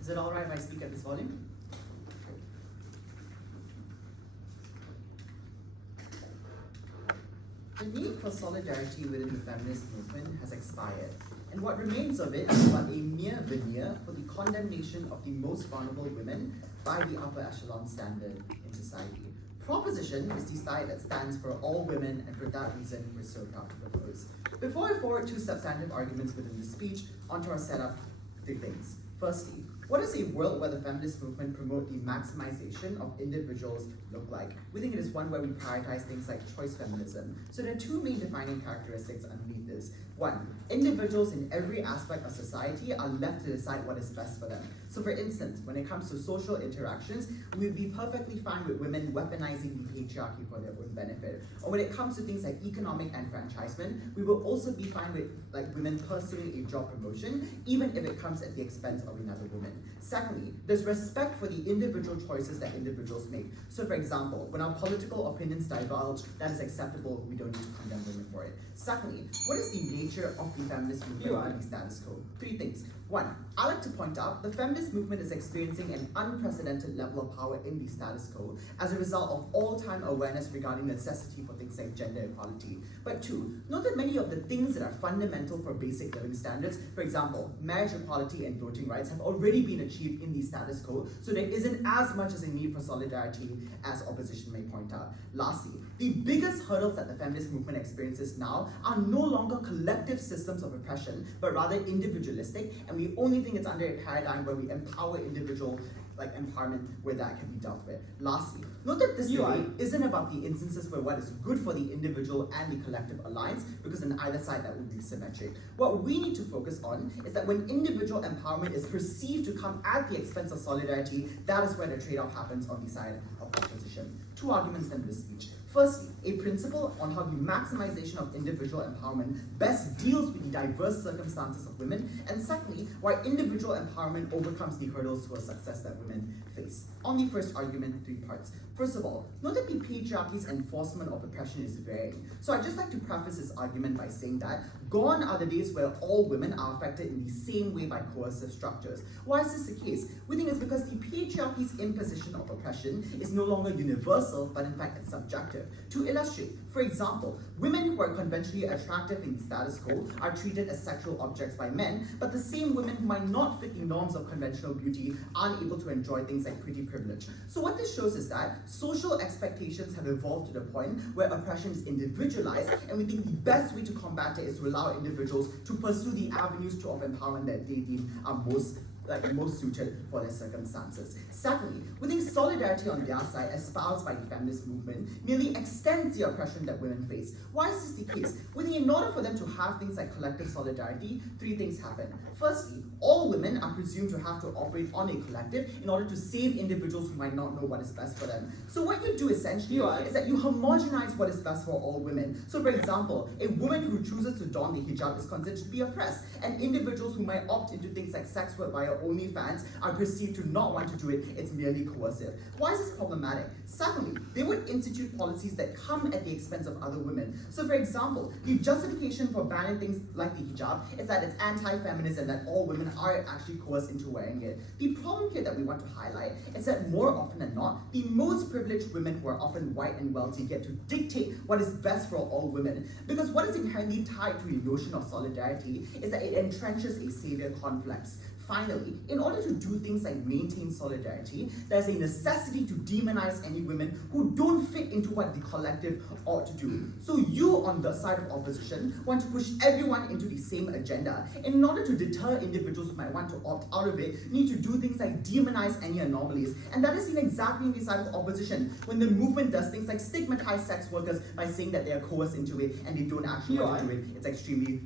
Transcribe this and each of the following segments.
Is it alright if I speak at this volume? The need for solidarity within the feminist movement has expired, and what remains of it is but a mere veneer for the condemnation of the most vulnerable women by the upper echelon standard in society. Proposition is the side that stands for all women, and for that reason we're so proud to propose. Before I forward two substantive arguments within the speech, onto our setup, three things. Firstly, what does a world where the feminist movement promote the maximization of individuals look like? We think it is one where we prioritize things like choice feminism. So there are two main defining characteristics underneath this. One, individuals in every aspect of society are left to decide what is best for them. So for instance, when it comes to social interactions, we would be perfectly fine with women weaponizing the patriarchy for their own benefit. Or when it comes to things like economic enfranchisement, we will also be fine with women pursuing a job promotion, even if it comes at the expense of another woman. Secondly, there's respect for the individual choices that individuals make. So for example, when our political opinions diverge, that is acceptable, we don't need to condemn women for it. Secondly, what is the nature of the feminist movement and the status quo? Three things. One, I like to point out the feminist movement is experiencing an unprecedented level of power in the status quo as a result of all-time awareness regarding the necessity for things like gender equality. But two, note that many of the things that are fundamental for basic living standards, for example, marriage equality and voting rights, have already been achieved in the status quo, so there isn't as much as a need for solidarity as opposition may point out. Lastly, the biggest hurdles that the feminist movement experiences now are no longer collective systems of oppression, but rather individualistic, and we only think it's under a paradigm where we empower individual empowerment where that can be dealt with. Lastly, note that this debate isn't about the instances where what is good for the individual and the collective aligns, because on either side that would be symmetric. What we need to focus on is that when individual empowerment is perceived to come at the expense of solidarity, that is where the trade-off happens on the side of opposition. Two arguments in this speech. Firstly, a principle on how the maximization of individual empowerment best deals with the diverse circumstances of women, and secondly, why individual empowerment overcomes the hurdles to a success that women face. On the first argument, three parts. First of all, note that the patriarchy's enforcement of oppression is varying. So I'd just like to preface this argument by saying that gone are the days where all women are affected in the same way by coercive structures. Why is this the case? We think it's because the patriarchy's imposition of oppression is no longer universal, but in fact it's subjective. To illustrate, for example, women who are conventionally attractive in the status quo are treated as sexual objects by men, but the same women who might not fit the norms of conventional beauty aren't able to enjoy things like pretty privilege. So what this shows is that social expectations have evolved to the point where oppression is individualized, and we think the best way to combat it is to allow individuals to pursue the avenues of empowerment that they deem are most suited for their circumstances. Secondly, we think solidarity on their side, espoused by the feminist movement, merely extends the oppression that women face. Why is this the case? We think in order for them to have things like collective solidarity, three things happen. Firstly, all women are presumed to have to operate on a collective in order to save individuals who might not know what is best for them. So what you do essentially is that you homogenize what is best for all women. So for example, a woman who chooses to don the hijab is considered to be oppressed, and individuals who might opt into things like sex work via OnlyFans are perceived to not want to do it, it's merely coercive. Why is this problematic? Secondly, they would institute policies that come at the expense of other women. So for example, the justification for banning things like the hijab is that it's anti-feminist and that all women are actually coerced into wearing it. The problem here that we want to highlight is that more often than not, the most privileged women who are often white and wealthy get to dictate what is best for all women. Because what is inherently tied to a notion of solidarity is that it entrenches a savior complex. Finally, in order to do things like maintain solidarity, there's a necessity to demonize any women who don't fit into what the collective ought to do. So you, on the side of opposition, want to push everyone into the same agenda. In order to deter individuals who might want to opt out of it, you need to do things like demonize any anomalies. And that is seen exactly on the side of opposition, when the movement does things like stigmatize sex workers by saying that they are coerced into it and they don't actually want to do it. It's extremely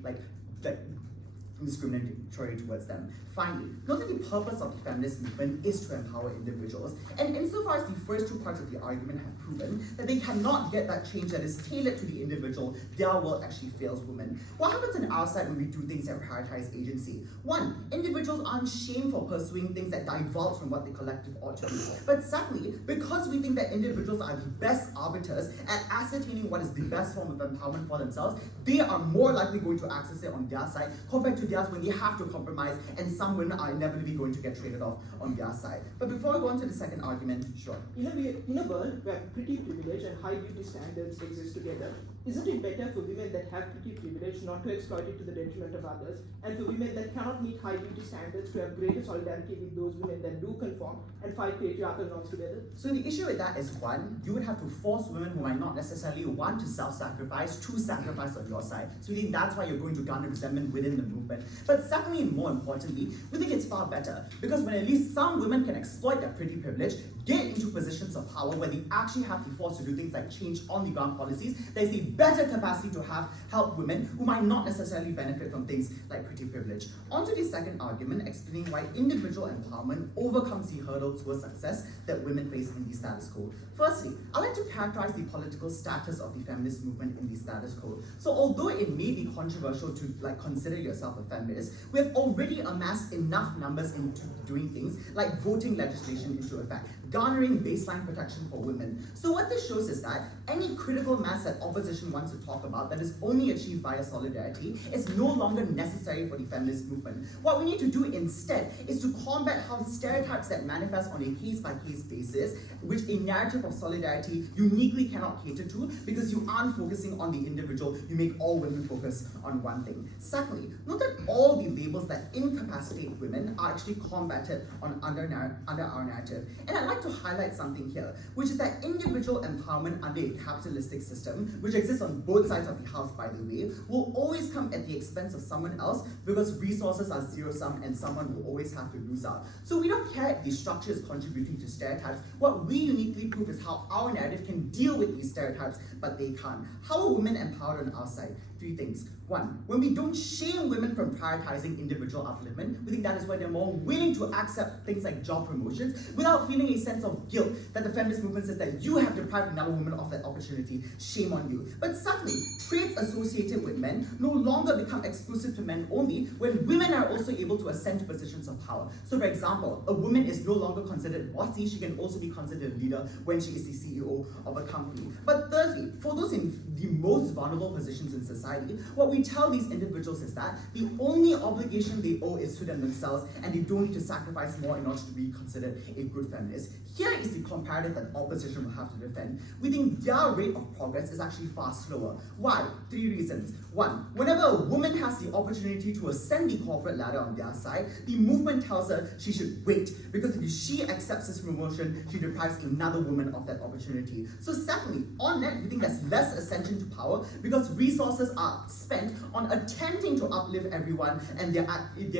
discriminatory towards them. Finally, note that the purpose of the feminist movement is to empower individuals, and insofar as the first two parts of the argument have proven that they cannot get that change that is tailored to the individual, their world actually fails women. What happens on our side when we do things that prioritize agency? One, individuals aren't shamed for pursuing things that divulge from what the collective ought to do. But secondly, because we think that individuals are the best arbiters at ascertaining what is the best form of empowerment for themselves, they are more likely going to access it on their side compared to theirs when they have to compromise, and some women are inevitably going to get traded off on their side. But before we go on to the second argument, sure. In a world where pretty privilege and high beauty standards exist together, isn't it better for women that have pretty privilege not to exploit it to the detriment of others, and for women that cannot meet high beauty standards to have greater solidarity with those women that do conform and fight patriarchal norms together? So the issue with that is, one, you would have to force women who might not necessarily want to self-sacrifice to sacrifice on your side. So we think that's why you're going to garner resentment within the movement. But secondly, and more importantly, we think it's far better, because when at least some women can exploit their pretty privilege, get into positions of power where they actually have the force to do things like change on the ground policies, there's a better capacity to help women who might not necessarily benefit from things like pretty privilege. On to the second argument, explaining why individual empowerment overcomes the hurdle towards success that women face in the status quo. Firstly, I'd like to characterize the political status of the feminist movement in the status quo. So although it may be controversial to consider yourself a feminist, we have already amassed enough numbers into doing things like voting legislation into effect, garnering baseline protection for women. So what this shows is that any critical mass that opposition wants to talk about that is only achieved via solidarity is no longer necessary for the feminist movement. What we need to do instead is to combat how stereotypes that manifest on a case-by-case basis, which a narrative of solidarity uniquely cannot cater to, because you aren't focusing on the individual, you make all women focus on one thing. Secondly, note that all the labels that incapacitate women are actually combated under our narrative. And I'd like to highlight something here, which is that individual empowerment under a capitalistic system, which exists on both sides of the house, by the way, will always come at the expense of someone else, because resources are zero-sum and someone will always have to lose out. So we don't care if the structure is contributing to stereotypes. What we uniquely prove is how our narrative can deal with these stereotypes, but they can't. How are women empowered on our side? Three things. One, when we don't shame women from prioritizing individual upliftment, we think that is why they're more willing to accept things like job promotions without feeling a sense of guilt that the feminist movement says that you have deprived another woman of that opportunity. Shame on you. But secondly, traits associated with men no longer become exclusive to men only when women are also able to ascend to positions of power. So for example, a woman is no longer considered bossy, she can also be considered a leader when she is the CEO of a company. But thirdly, for those in the most vulnerable positions in society, what we tell these individuals is that the only obligation they owe is to themselves, and they don't need to sacrifice more in order to be considered a good feminist. Here is the comparative that opposition will have to defend. We think their rate of progress is actually far slower. Why? Three reasons. One, whenever a woman has the opportunity to ascend the corporate ladder on their side, the movement tells her she should wait, because if she accepts this promotion, she deprives another woman of that opportunity. So secondly, on net, we think there's less ascension to power because resources are spent on attempting to uplift everyone, and they're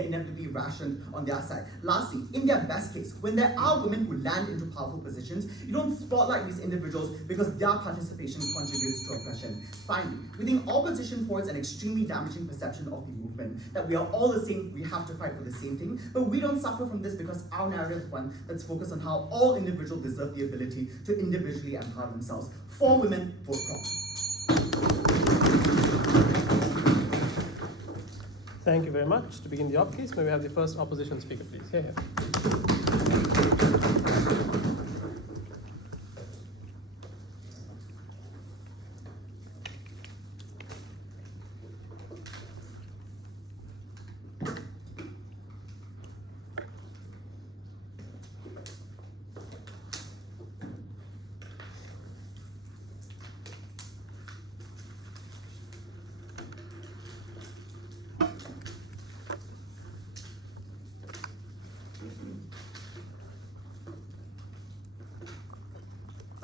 inevitably rationed on their side. Lastly, in their best case, when there are women who land into powerful positions, you don't spotlight these individuals because their participation contributes to oppression. Finally, we think opposition forwards an extremely damaging perception of the movement, that we are all the same, we have to fight for the same thing, but we don't suffer from this because our narrative is one that's focused on how all individuals deserve the ability to individually empower themselves. For women, vote prompt. Thank you very much. To begin the op case, may we have the first opposition speaker, please? Here.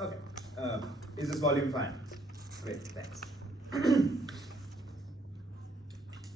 Okay. Is this volume fine? Great, thanks.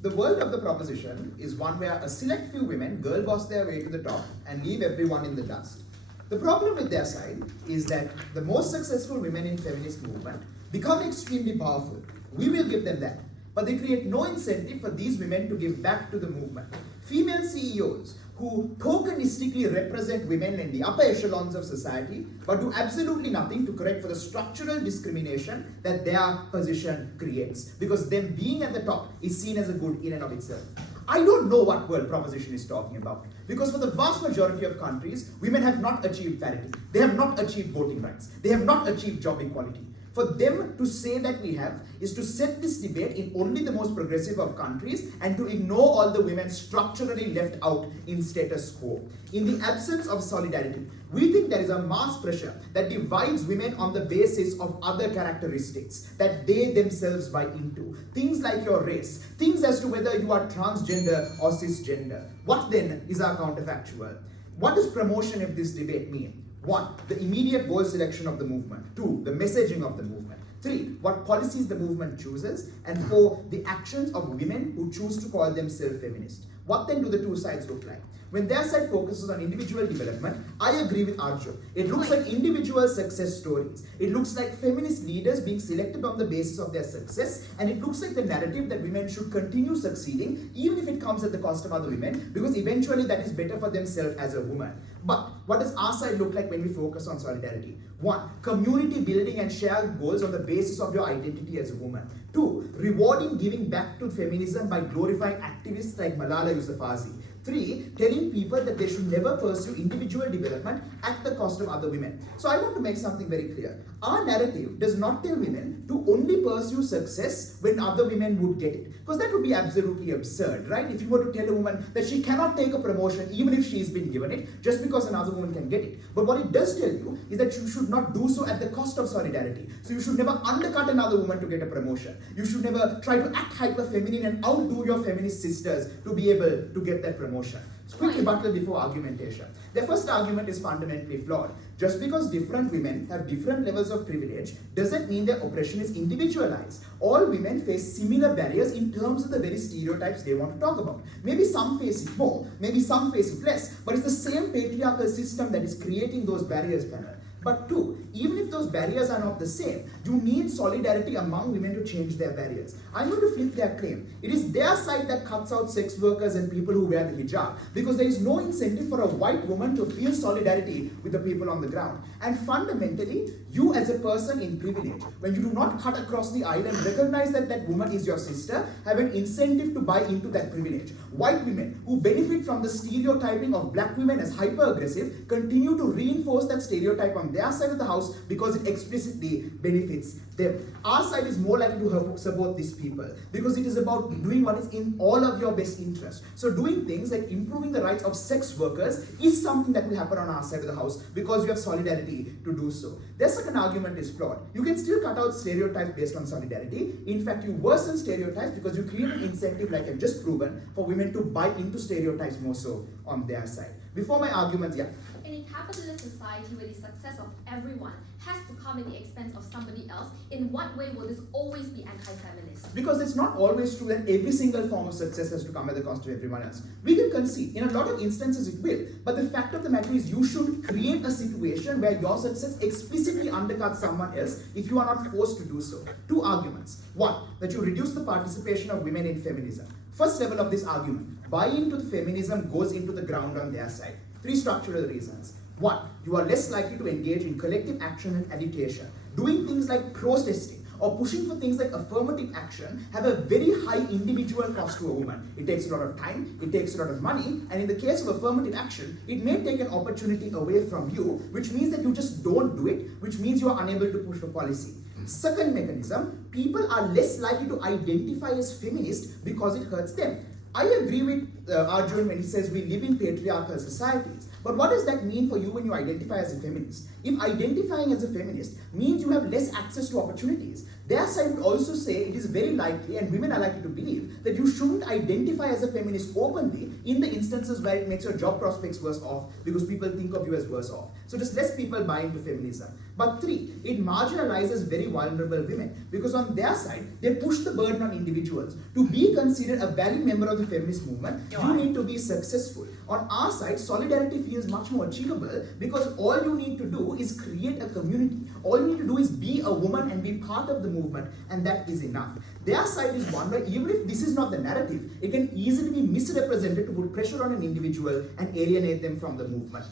The world of the proposition is one where a select few women girl boss their way to the top and leave everyone in the dust. The problem with their side is that the most successful women in feminist movement become extremely powerful. We will give them that. but they create no incentive for these women to give back to the movement. Female CEOs who tokenistically represent women in the upper echelons of society, but do absolutely nothing to correct for the structural discrimination that their position creates, because them being at the top is seen as a good in and of itself. I don't know what world proposition is talking about, because for the vast majority of countries, women have not achieved parity. They have not achieved voting rights. They have not achieved job equality. For them to say that we have is to set this debate in only the most progressive of countries and to ignore all the women structurally left out in status quo. In the absence of solidarity, we think there is a mass pressure that divides women on the basis of other characteristics that they themselves buy into. Things like your race, things as to whether you are transgender or cisgender. What then is our counterfactual? What does promotion of this debate mean? 1. The immediate goal selection of the movement. 2. The messaging of the movement. 3. What policies the movement chooses. And 4. The actions of women who choose to call themselves feminist. What then do the two sides look like? When their side focuses on individual development, I agree with Arjun. It looks like individual success stories. It looks like feminist leaders being selected on the basis of their success, and it looks like the narrative that women should continue succeeding, even if it comes at the cost of other women, because eventually that is better for themselves as a woman. But what does our side look like when we focus on solidarity? 1. Community building and shared goals on the basis of your identity as a woman. 2. Rewarding giving back to feminism by glorifying activists like Malala Yousafzai. 3. Telling people that they should never pursue individual development at the cost of other women. So I want to make something very clear. Our narrative does not tell women to only pursue success when other women would get it. Because that would be absolutely absurd, right? If you were to tell a woman that she cannot take a promotion even if she's been given it, just because another woman can get it. But what it does tell you is that you should not do so at the cost of solidarity. So you should never undercut another woman to get a promotion. You should never try to act hyper-feminine and outdo your feminist sisters to be able to get that promotion. Quick rebuttal before argumentation. Their first argument is fundamentally flawed. Just because different women have different levels of privilege doesn't mean their oppression is individualized. All women face similar barriers in terms of the very stereotypes they want to talk about. Maybe some face it more, maybe some face it less, but it's the same patriarchal system that is creating those barriers, panel. But 2, even if those barriers are not the same, you need solidarity among women to change their barriers. I'm going to flip their claim. It is their side that cuts out sex workers and people who wear the hijab, because there is no incentive for a white woman to feel solidarity with the people on the ground. And fundamentally, you as a person in privilege, when you do not cut across the aisle and recognize that that woman is your sister, have an incentive to buy into that privilege. White women who benefit from the stereotyping of black women as hyper-aggressive continue to reinforce that stereotype on their side of the house because it explicitly benefits them. Our side is more likely to support these people because it is about doing what is in all of your best interest. So doing things like improving the rights of sex workers is something that will happen on our side of the house because you have solidarity to do so. Their second argument is flawed. You can still cut out stereotypes based on solidarity. In fact, you worsen stereotypes because you create an incentive, like I've just proven, for women to buy into stereotypes more so on their side. Before my arguments, yeah. In a capitalist society where the success of everyone has to come at the expense of somebody else, in what way will this always be anti-feminist? Because it's not always true that every single form of success has to come at the cost of everyone else. We can concede, in a lot of instances it will, but the fact of the matter is you should create a situation where your success explicitly undercuts someone else if you are not forced to do so. 2 arguments. 1, that you reduce the participation of women in feminism. First level of this argument, buy into the feminism goes into the ground on their side. 3 structural reasons. 1, you are less likely to engage in collective action and agitation. Doing things like protesting or pushing for things like affirmative action have a very high individual cost to a woman. It takes a lot of time, it takes a lot of money, and in the case of affirmative action, it may take an opportunity away from you, which means that you just don't do it, which means you are unable to push for policy. Second mechanism, people are less likely to identify as feminist because it hurts them. I agree with Arjun when he says we live in patriarchal societies. But what does that mean for you when you identify as a feminist? If identifying as a feminist means you have less access to opportunities, their side would also say it is very likely, and women are likely to believe, that you shouldn't identify as a feminist openly in the instances where it makes your job prospects worse off because people think of you as worse off. So just less people buy into feminism. But 3, it marginalizes very vulnerable women because on their side, they push the burden on individuals. To be considered a valid member of the feminist movement, you need to be successful. On our side, solidarity feels much more achievable because all you need to do is create a community. All you need to do is be a woman and be part of the movement, and that is enough. Their side is one where even if this is not the narrative, it can easily be misrepresented to put pressure on an individual and alienate them from the movement.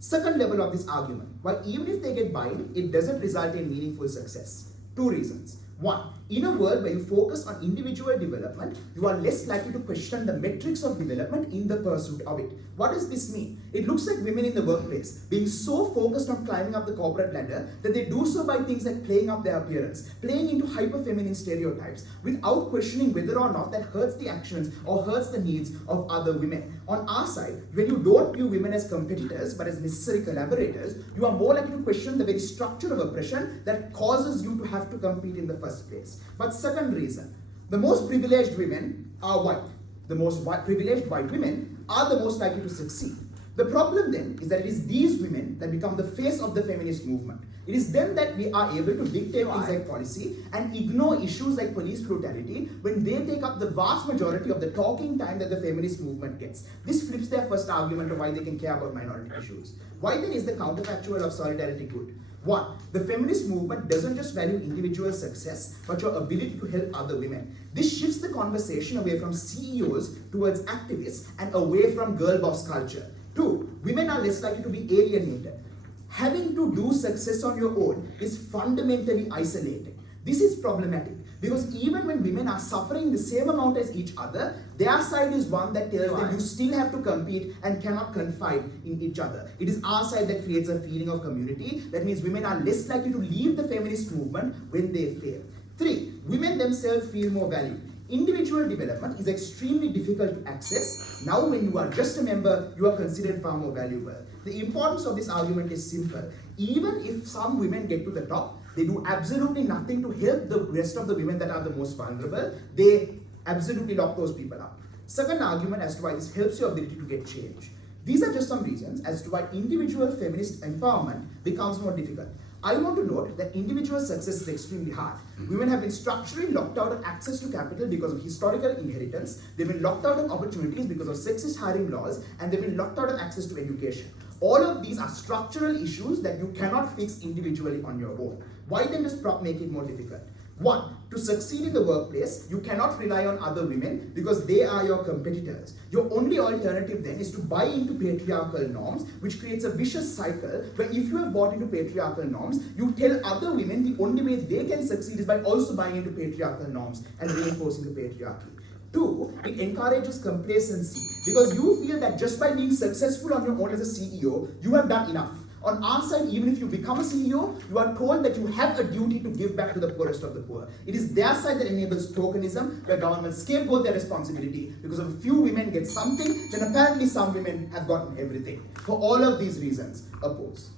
Second level of this argument, while even if they get buy-in, it doesn't result in meaningful success. Two reasons. One, in a world where you focus on individual development, you are less likely to question the metrics of development in the pursuit of it. What does this mean? It looks like women in the workplace being so focused on climbing up the corporate ladder that they do so by things like playing up their appearance, playing into hyper-feminine stereotypes, without questioning whether or not that hurts the actions or hurts the needs of other women. On our side, when you don't view women as competitors but as necessary collaborators, you are more likely to question the very structure of oppression that causes you to have to compete in the first place. But second reason, the most privileged women are white. The most privileged white women are the most likely to succeed. The problem then is that it is these women that become the face of the feminist movement. It is them that we are able to dictate things like policy and ignore issues like police brutality when they take up the vast majority of the talking time that the feminist movement gets. This flips their first argument of why they can care about minority issues. Why then is the counterfactual of solidarity good? One, the feminist movement doesn't just value individual success, but your ability to help other women. This shifts the conversation away from CEOs towards activists and away from girl boss culture. Two, women are less likely to be alienated. Having to do success on your own is fundamentally isolating. This is problematic because even when women are suffering the same amount as each other, their side is one that tells them you still have to compete and cannot confide in each other. It is our side that creates a feeling of community. That means women are less likely to leave the feminist movement when they fail. Three, women themselves feel more valued. Individual development is extremely difficult to access. Now when you are just a member, you are considered far more valuable. The importance of this argument is simple. Even if some women get to the top, they do absolutely nothing to help the rest of the women that are the most vulnerable. They absolutely lock those people up. Second argument as to why this helps your ability to get change. These are just some reasons as to why individual feminist empowerment becomes more difficult. I want to note that individual success is extremely hard. Women have been structurally locked out of access to capital because of historical inheritance. They've been locked out of opportunities because of sexist hiring laws, and they've been locked out of access to education. All of these are structural issues that you cannot fix individually on your own. Why then does prop make it more difficult? One, to succeed in the workplace, you cannot rely on other women because they are your competitors. Your only alternative then is to buy into patriarchal norms, which creates a vicious cycle where if you have bought into patriarchal norms, you tell other women the only way they can succeed is by also buying into patriarchal norms and reinforcing the patriarchy. Two, it encourages complacency because you feel that just by being successful on your own as a CEO, you have done enough. On our side, even if you become a CEO, you are told that you have a duty to give back to the poorest of the poor. It is their side that enables tokenism, where governments scapegoat their responsibility because if a few women get something, then apparently some women have gotten everything. For all of these reasons, oppose.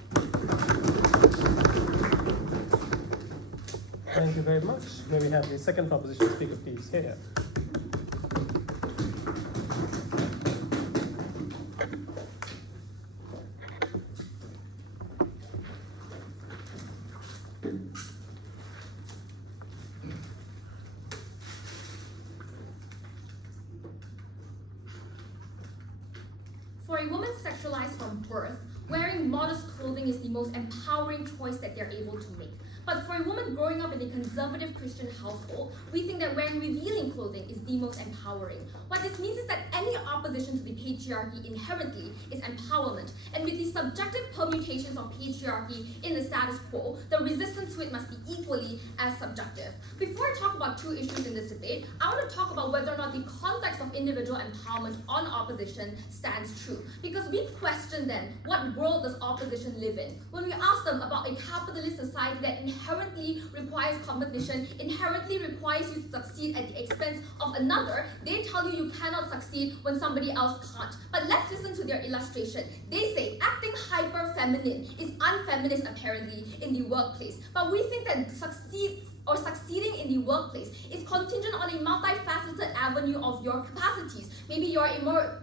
Thank you very much. May we have the second proposition speaker, please? Here. For a woman sexualized from birth, wearing modest clothing is the most empowering choice that they're able to make. But for a woman growing up in a conservative Christian household, we think that wearing revealing clothing is the most empowering. What this means is that any opposition to the patriarchy inherently is empowerment, and with the subjective permutations of patriarchy in the status quo, the resistance to it must be equally as subjective. Before I talk about two issues in this debate, I want to talk about whether or not the context of individual empowerment on opposition stands true. Because we question then, what world does opposition live in? When we ask them about a capitalist society that inherently requires competition, inherently requires you to succeed at the expense of another, they tell you you cannot succeed when somebody else can't. But let's listen to their illustration. They say acting hyper-feminine is unfeminist apparently in the workplace. But we think that succeeding in the workplace is contingent on a multifaceted avenue of your capacities. Maybe you're a more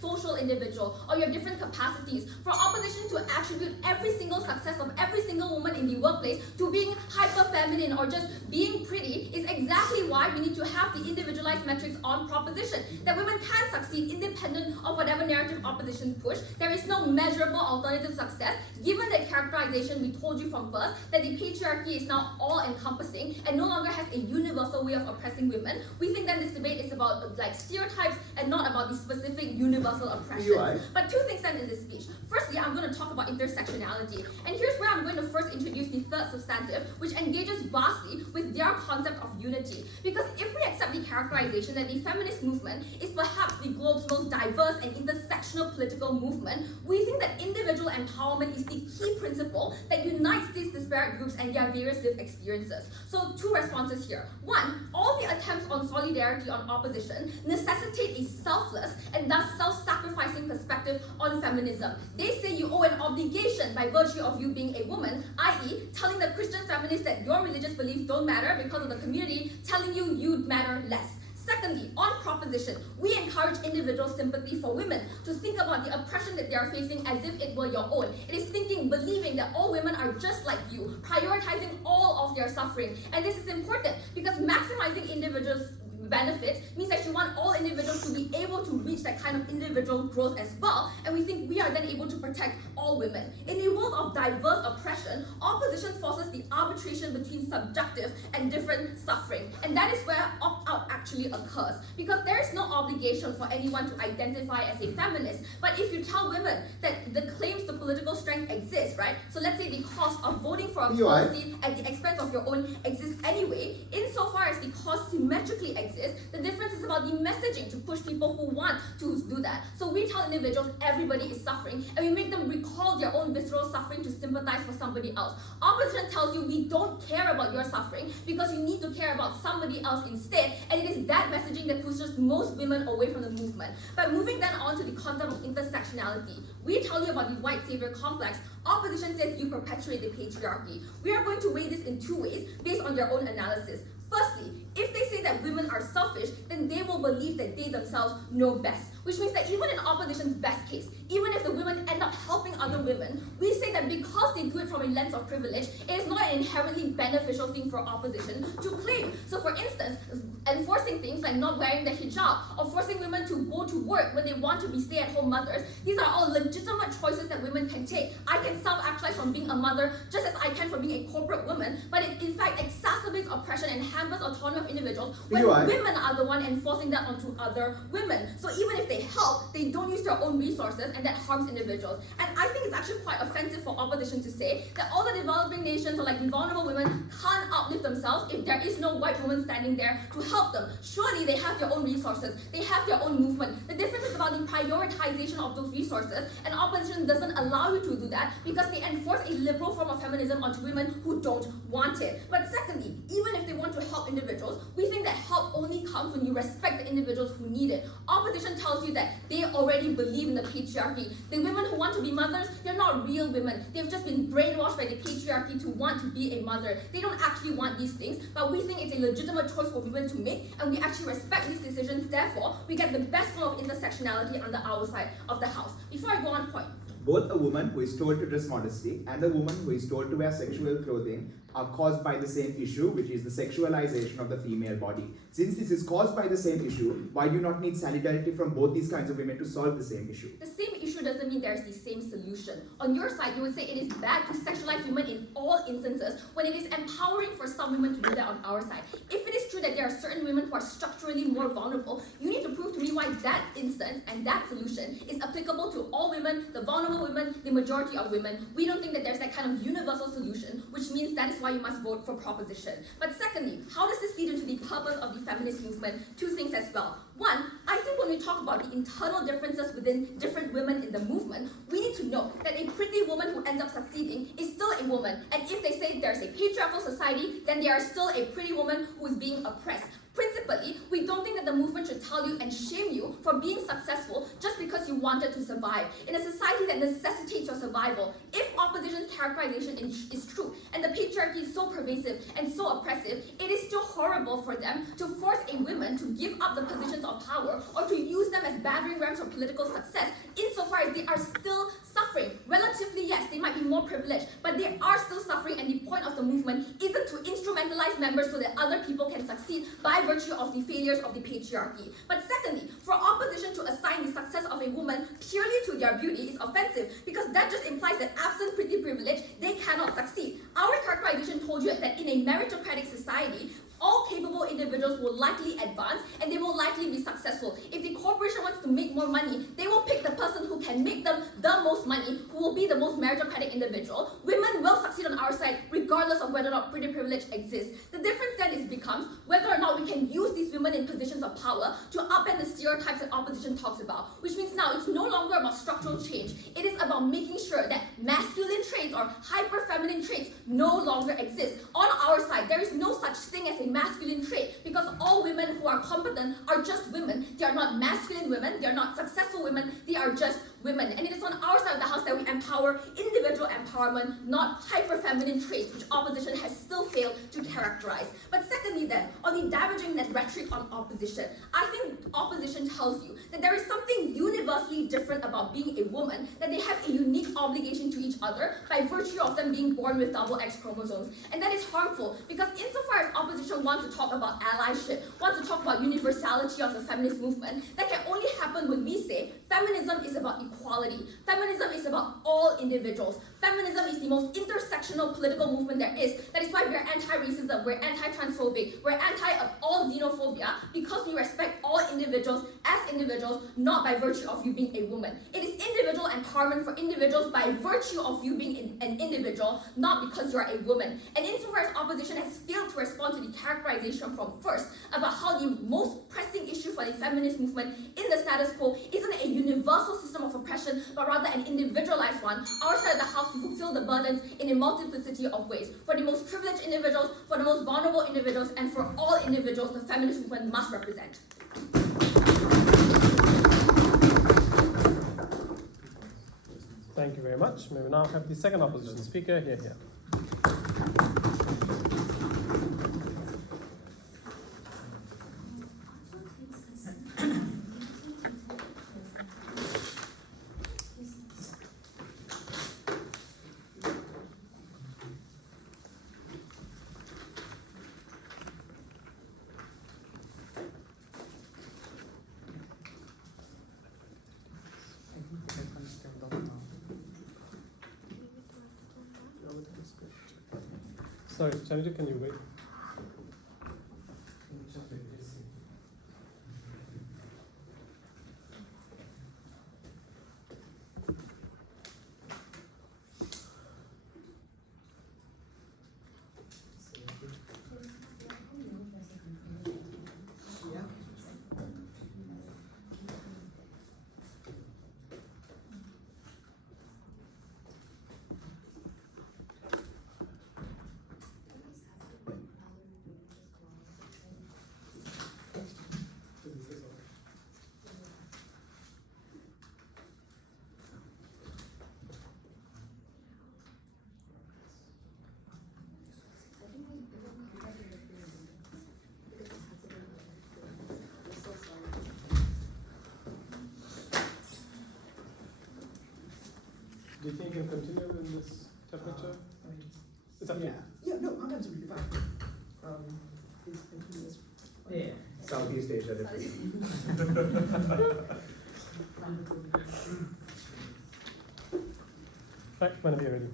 social individual, or you have different capacities. For opposition to attribute every single success of every single woman in the workplace to being hyper-feminine or just being pretty is exactly why we need to have the individualized metrics on proposition. That women can succeed independent of whatever narrative opposition push. There is no measurable alternative success given the characterization we told you from first that the patriarchy is now all-encompassing. oppressing and no longer has a universal way of oppressing women, we think that this debate is about like stereotypes and not about the specific universal oppressions. But two things then in this speech. Firstly, I'm going to talk about intersectionality. And here's where I'm going to first introduce the third substantive, which engages vastly with their concept of unity. Because if we accept the characterization that the feminist movement is perhaps the globe's most diverse and intersectional political movement, we think that individual empowerment is the key principle that unites these disparate groups and their various lived experiences. So two responses here. One, all the attempts on solidarity on opposition necessitate a selfless and thus self-sacrificing perspective on feminism. They say you owe an obligation by virtue of you being a woman, i.e. telling the Christian feminists that your religious beliefs don't matter because of the community telling you you'd matter less. Secondly, on proposition, we encourage individual sympathy for women to think about the oppression that they are facing as if it were your own. It is believing that all women are just like you, prioritizing all of their suffering. And this is important because maximizing individuals' benefits means that you want all individuals to be able to reach that kind of individual growth as well, and we think we are then able to protect all women. In a world of diverse oppression, opposition forces the arbitration between subjective and different suffering, and that is where opt-out actually occurs, because there is no obligation for anyone to identify as a feminist. But if you tell women that the claims to political strength exist, right? So let's say the cost of voting for a policy at the expense of your own exists anyway, insofar as the cost symmetrically exists, the difference is about the messaging to push people who want to do that. So we tell individuals everybody is suffering, and we make them recall their own visceral suffering to sympathize for somebody else. Opposition tells you we don't care about your suffering because you need to care about somebody else instead, and it is that messaging that pushes most women away from the movement. But moving then on to the concept of intersectionality, we tell you about the white savior complex. Opposition says you perpetuate the patriarchy. We are going to weigh this in two ways based on their own analysis. Firstly, if they say that women are selfish, then they will believe that they themselves know best, which means that even in opposition's best case, even if the women end up helping other women, we say that because they do it from a lens of privilege, it is not an inherently beneficial thing for opposition to claim. So for instance, enforcing things like not wearing the hijab or forcing women to go to work when they want to be stay-at-home mothers, these are all legitimate choices that women can take. I can self-actualize from being a mother just as I can from being a corporate woman, but it in fact exacerbates oppression and hampers autonomy of individuals when women are the one enforcing that onto other women. So even if they help, they don't use their own resources, and that harms individuals. And I think it's actually quite offensive for opposition to say that all the developing nations or like the vulnerable women can't uplift themselves if there is no white woman standing there to help them. Surely they have their own resources, they have their own movement. The difference is about the prioritization of those resources, and opposition doesn't allow you to do that because they enforce a liberal form of feminism onto women who don't want it. But secondly, even if they want to help individuals, we think that help only comes when you respect the individuals who need it. Opposition tells you that they already believe in the patriarchy. The women who want to be mothers, they're not real women. They've just been brainwashed by the patriarchy to want to be a mother. They don't actually want these things, but we think it's a legitimate choice for women to make, and we actually respect these decisions. Therefore, we get the best form of intersectionality under our side of the house. Before I go on point, both a woman who is told to dress modestly and a woman who is told to wear sexual clothing are caused by the same issue, which is the sexualization of the female body. Since this is caused by the same issue, why do you not need solidarity from both these kinds of women to solve the same issue? The same issue doesn't mean there's the same solution. On your side, you would say it is bad to sexualize women in all instances when it is empowering for some women to do that on our side. If it is true that there are certain women who are structurally more vulnerable, you need to prove to me why that instance and that solution is applicable to all women, the vulnerable women, the majority of women. We don't think that there's that kind of universal solution, which means that is why you must vote for proposition. But secondly, how does this lead into the purpose of the feminist movement? Two things as well. One, I think when we talk about the internal differences within different women in the movement, we need to know that a pretty woman who ends up succeeding is still a woman. And if they say there's a patriarchal society, then they are still a pretty woman who is being oppressed. Principally, we don't think that the movement should tell you and shame you for being successful just because you wanted to survive. In a society that necessitates your survival, if opposition's characterization is true, and the patriarchy is so pervasive and so oppressive, it is still horrible for them to force a woman to give up the positions of power or to use them as battering rams for political success, insofar as they are still suffering. Relatively, yes, they might be more privileged, but they are still suffering, and the point of the movement isn't to instrumentalize members so that other people can succeed by virtue of the failures of the patriarchy. But secondly, for opposition to assign the success of a woman purely to their beauty is offensive, because that just implies that absent pretty privilege, they cannot succeed. Our characterization told you that in a meritocratic society, all capable individuals will likely advance and they will likely be successful. If the corporation wants to make more money, they will pick the person who can make them the most money, who will be the most meritocratic individual. Women will succeed on our side regardless of whether or not pretty privilege exists. The difference then becomes whether or not we can use these women in positions of power to upend the stereotypes that opposition talks about, which means now it's no longer about structural change. It is about making sure that masculine traits or hyper-feminine traits no longer exist. On our side, there is no such thing as a masculine trait, because all women who are competent are just women. They are not masculine women, they are not successful women, they are just women. And it is on our side of the house that we empower individual empowerment, not hyper-feminine traits, which opposition has still failed to characterize. But secondly then, on the damaging that rhetoric on opposition, I think opposition tells you that there is something universally different about being a woman, that they have a unique obligation to each other by virtue of them being born with double X chromosomes. And that is harmful, because insofar as opposition wants to talk about allyship, wants to talk about universality of the feminist movement, that can only happen when we say feminism is about equality. Feminism is about all individuals. Feminism is the most intersectional political movement there is. That is why we are anti-racism, we're anti-transphobic, we're anti-all xenophobia, because we respect all individuals as individuals, not by virtue of you being a woman. It is individual empowerment for individuals by virtue of you being an individual, not because you are a woman. And insofar as opposition has failed to respond to the characterization from first about how the most pressing issue for the feminist movement in the status quo isn't a universal system of oppression, but rather an individualized one, our side of the house will fulfill the burdens in a multiplicity of ways. For the most privileged individuals, for the most vulnerable individuals, and for all individuals the feminist movement must represent. Thank you very much. May we now have the second opposition speaker here. Sorry, Chanita, can you wait? Do you think you can continue in this temperature? It's up to you. Yeah, no, I'm absolutely fine. Please continue. Yeah. Southeast Asia. Right, whenever you're ready.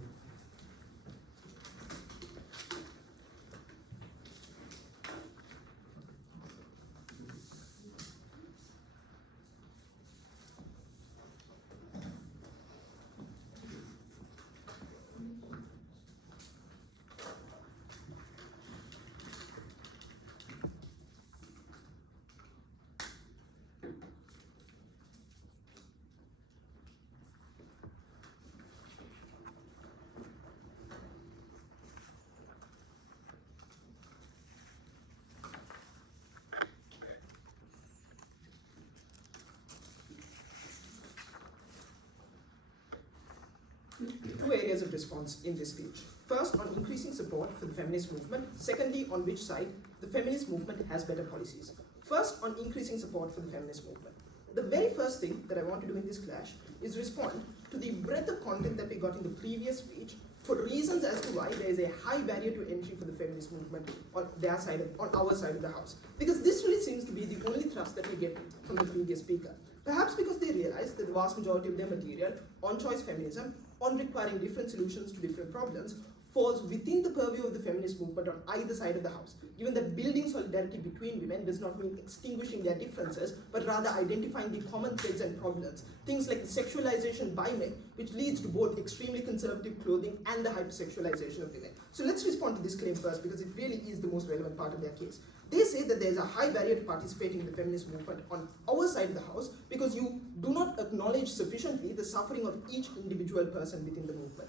Two areas of response in this speech. First, on increasing support for the feminist movement. Secondly, on which side the feminist movement has better policies. First, on increasing support for the feminist movement. The very first thing that I want to do in this clash is respond to the breadth of content that we got in the previous speech for reasons as to why there is a high barrier to entry for the feminist movement on their side, on our side of the house. Because this really seems to be the only thrust that we get from the previous speaker. Perhaps because they realize that the vast majority of their material on choice feminism, on requiring different solutions to different problems, falls within the purview of the feminist movement on either side of the house, given that building solidarity between women does not mean extinguishing their differences, but rather identifying the common threads and problems. Things like the sexualization by men, which leads to both extremely conservative clothing and the hypersexualization of women. So let's respond to this claim first, because it really is the most relevant part of their case. They say that there is a high barrier to participating in the feminist movement on our side of the house because you do not acknowledge sufficiently the suffering of each individual person within the movement.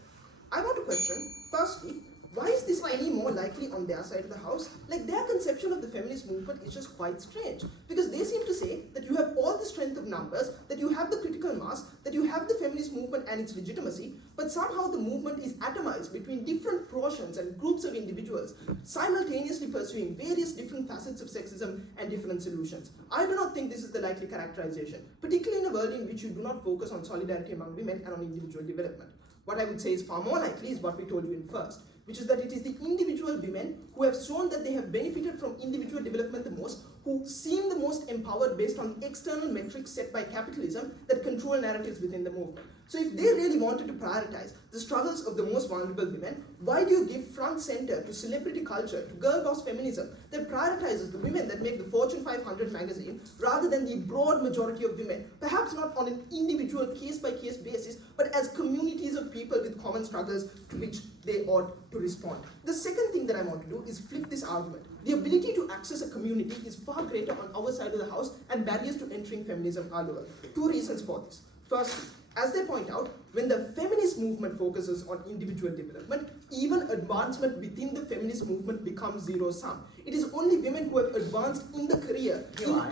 I want to question, firstly, why is this any more likely on their side of the house? Like, their conception of the feminist movement is just quite strange, because they seem to say that you have all the strength of numbers, that you have the critical mass, that you have the feminist movement and its legitimacy, but somehow the movement is atomized between different portions and groups of individuals, simultaneously pursuing various different facets of sexism and different solutions. I do not think this is the likely characterization, particularly in a world in which you do not focus on solidarity among women and on individual development. What I would say is far more likely is what we told you in first, which is that it is the individual women who have shown that they have benefited from individual development the most, who seem the most empowered based on external metrics set by capitalism that control narratives within the movement. So if they really wanted to prioritize the struggles of the most vulnerable women, why do you give front center to celebrity culture, to girl boss feminism that prioritizes the women that make the Fortune 500 magazine rather than the broad majority of women, perhaps not on an individual case-by-case basis, but as communities of people with common struggles to which they ought to respond? The second thing that I want to do is flip this argument. The ability to access a community is far greater on our side of the house, and barriers to entering feminism are lower. Two reasons for this. First, as they point out, when the feminist movement focuses on individual development, even advancement within the feminist movement becomes zero-sum. It is only women who have advanced in the career,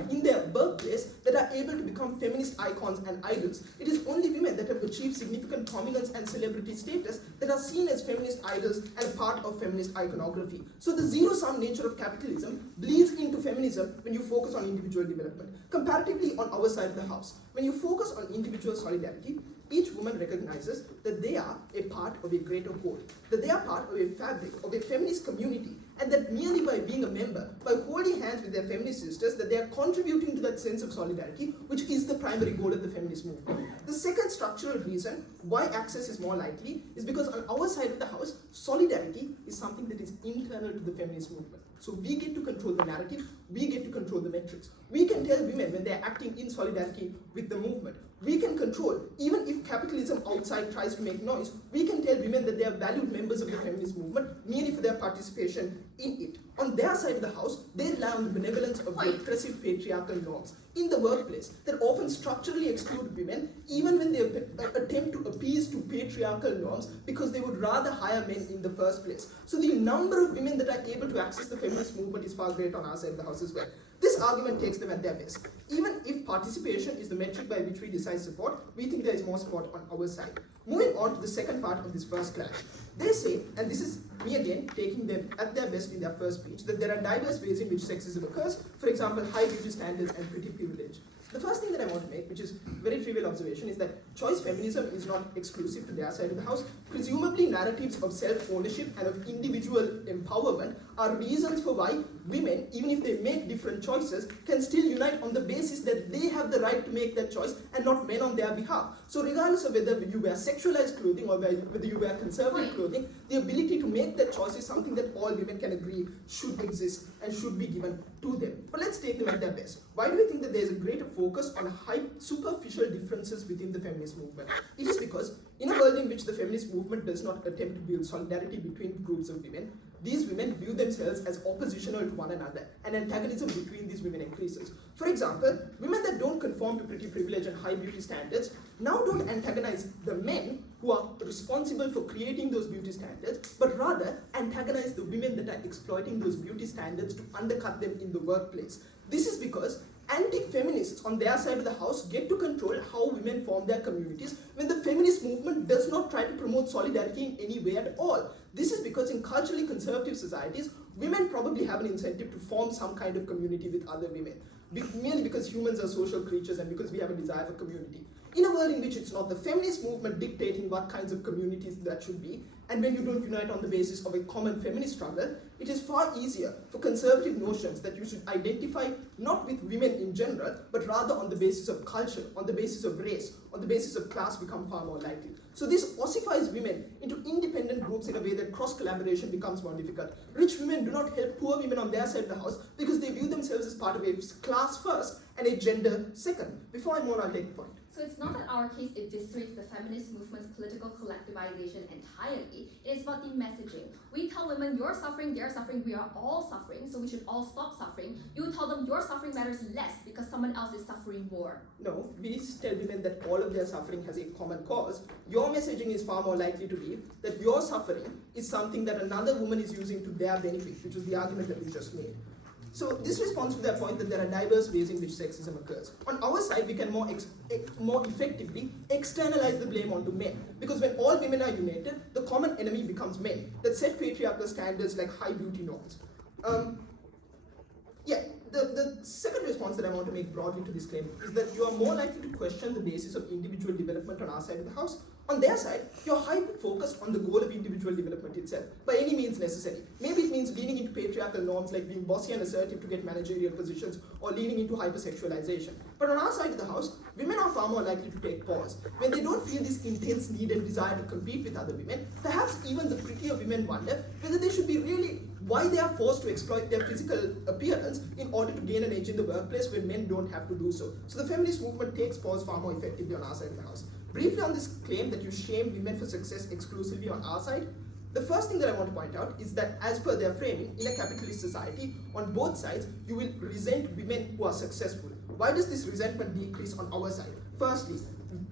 in their workplace, that are able to become feminist icons and idols. It is only women that have achieved significant prominence and celebrity status that are seen as feminist idols and a part of feminist iconography. So the zero-sum nature of capitalism bleeds into feminism when you focus on individual development. Comparatively, on our side of the house, when you focus on individual solidarity, each woman recognizes that they are a part of a greater whole, that they are part of a fabric, of a feminist community, and that merely by being a member, by holding hands with their feminist sisters, that they are contributing to that sense of solidarity, which is the primary goal of the feminist movement. The second structural reason why access is more likely is because on our side of the house, solidarity is something that is internal to the feminist movement. So we get to control the narrative, we get to control the metrics. We can tell women when they're acting in solidarity with the movement. We can control, even if capitalism outside tries to make noise, we can tell women that they are valued members of the feminist movement merely for their participation in it. On their side of the house, they rely on the benevolence of the oppressive patriarchal norms in the workplace that often structurally exclude women, even when they attempt to appease to patriarchal norms because they would rather hire men in the first place. So the number of women that are able to access the feminist movement is far greater on our side of the house as well. This argument takes them at their best. Even if participation is the metric by which we decide support, we think there is more support on our side. Moving on to the second part of this first clash. They say, and this is me again taking them at their best in their first speech, that there are diverse ways in which sexism occurs, for example, high beauty standards and pretty privilege. The first thing that I want to make, which is a very trivial observation, is that choice feminism is not exclusive to their side of the house. Presumably, narratives of self-ownership and of individual empowerment are reasons for why women, even if they make different choices, can still unite on the basis that they have the right to make that choice and not men on their behalf. So regardless of whether you wear sexualized clothing or whether you wear conservative clothing, the ability to make that choice is something that all women can agree should exist and should be given to them. But let's take them at their best. Why do we think that there is a greater focus on superficial differences within the feminist movement? It is because in a world in which the feminist movement does not attempt to build solidarity between groups of women, these women view themselves as oppositional to one another, and antagonism between these women increases. For example, women that don't conform to pretty privilege and high beauty standards now don't antagonize the men who are responsible for creating those beauty standards, but rather antagonize the women that are exploiting those beauty standards to undercut them in the workplace. This is because anti-feminists on their side of the house get to control how women form their communities when the feminist movement does not try to promote solidarity in any way at all. This is because in culturally conservative societies, women probably have an incentive to form some kind of community with other women, merely because humans are social creatures and because we have a desire for community. In a world in which it's not the feminist movement dictating what kinds of communities that should be, and when you don't unite on the basis of a common feminist struggle, it is far easier for conservative notions that you should identify not with women in general, but rather on the basis of culture, on the basis of race, on the basis of class become far more likely. So this ossifies women into independent groups in a way that cross-collaboration becomes more difficult. Rich women do not help poor women on their side of the house because they view themselves as part of a class first and a gender second. Before I move on, I'll take the point. So it's not that our case eviscerates the feminist movement's political collectivization entirely. It is about the messaging. We tell women, you're suffering, they're suffering, we are all suffering, so we should all stop suffering. You tell them your suffering matters less because someone else is suffering more. No, we tell women that all of their suffering has a common cause. Your messaging is far more likely to be that your suffering is something that another woman is using to their benefit, which was the argument that we just made. So this responds to their point that there are diverse ways in which sexism occurs. On our side, we can more effectively externalize the blame onto men. Because when all women are united, the common enemy becomes men that set patriarchal standards like high beauty norms. The second response that I want to make broadly to this claim is that you are more likely to question the basis of individual development on our side of the house. On their side, you're hyper-focused on the goal of individual development itself, by any means necessary. Maybe it means leaning into patriarchal norms like being bossy and assertive to get managerial positions, or leaning into hypersexualization. But on our side of the house, women are far more likely to take pause. When they don't feel this intense need and desire to compete with other women, perhaps even the prettier women wonder whether they should be why they are forced to exploit their physical appearance in order to gain an edge in the workplace when men don't have to do so. So the feminist movement takes pause far more effectively on our side of the house. Briefly on this claim that you shame women for success exclusively on our side, the first thing that I want to point out is that as per their framing, in a capitalist society, on both sides, you will resent women who are successful. Why does this resentment decrease on our side? Firstly,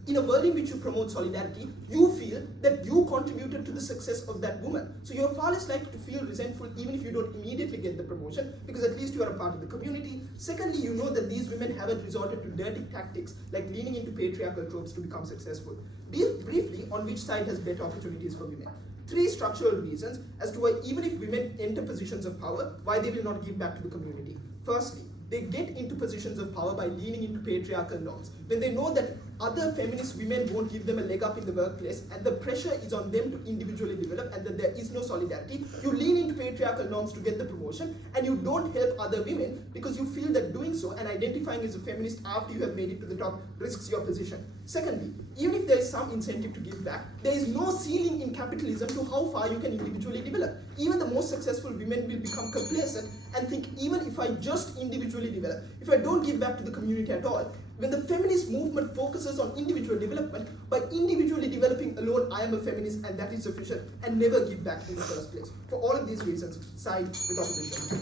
in a world in which you promote solidarity, you feel that you contributed to the success of that woman. So you're far less likely to feel resentful even if you don't immediately get the promotion, because at least you are a part of the community. Secondly, you know that these women haven't resorted to dirty tactics like leaning into patriarchal tropes to become successful. Briefly, on which side has better opportunities for women? 3 structural reasons as to why even if women enter positions of power, why they will not give back to the community. Firstly, they get into positions of power by leaning into patriarchal norms. When they know that other feminist women won't give them a leg up in the workplace and the pressure is on them to individually develop and that there is no solidarity, you lean into patriarchal norms to get the promotion and you don't help other women because you feel that doing so and identifying as a feminist after you have made it to the top risks your position. Secondly, even if there is some incentive to give back, there is no ceiling in capitalism to how far you can individually develop. Even the most successful women will become complacent and think, even if I just individually develop, if I don't give back to the community at all, when the feminist movement focuses on individual development, by individually developing alone, I am a feminist and that is sufficient, and never give back in the first place. For all of these reasons, side with opposition.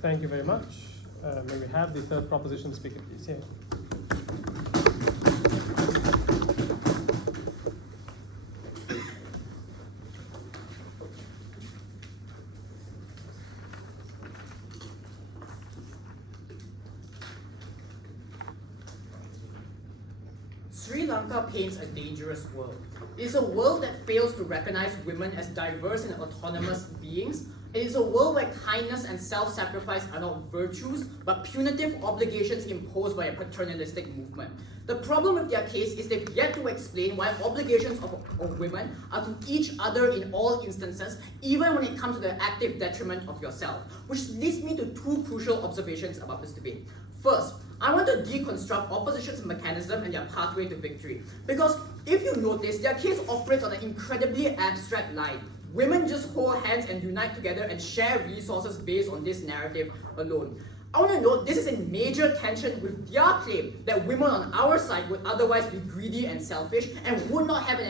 Thank you very much. May we have the third proposition speaker, please? Yeah. Sri Lanka paints a dangerous world. It is a world that fails to recognize women as diverse and autonomous beings. It is a world where kindness and self-sacrifice are not virtues, but punitive obligations imposed by a paternalistic movement. The problem with their case is they've yet to explain why obligations of women are to each other in all instances, even when it comes to the active detriment of yourself. Which leads me to 2 crucial observations about this debate. First, I want to deconstruct opposition's mechanism and their pathway to victory. Because if you notice, their case operates on an incredibly abstract line. Women just hold hands and unite together and share resources based on this narrative alone. I want to note this is in major tension with their claim that women on our side would otherwise be greedy and selfish and would not have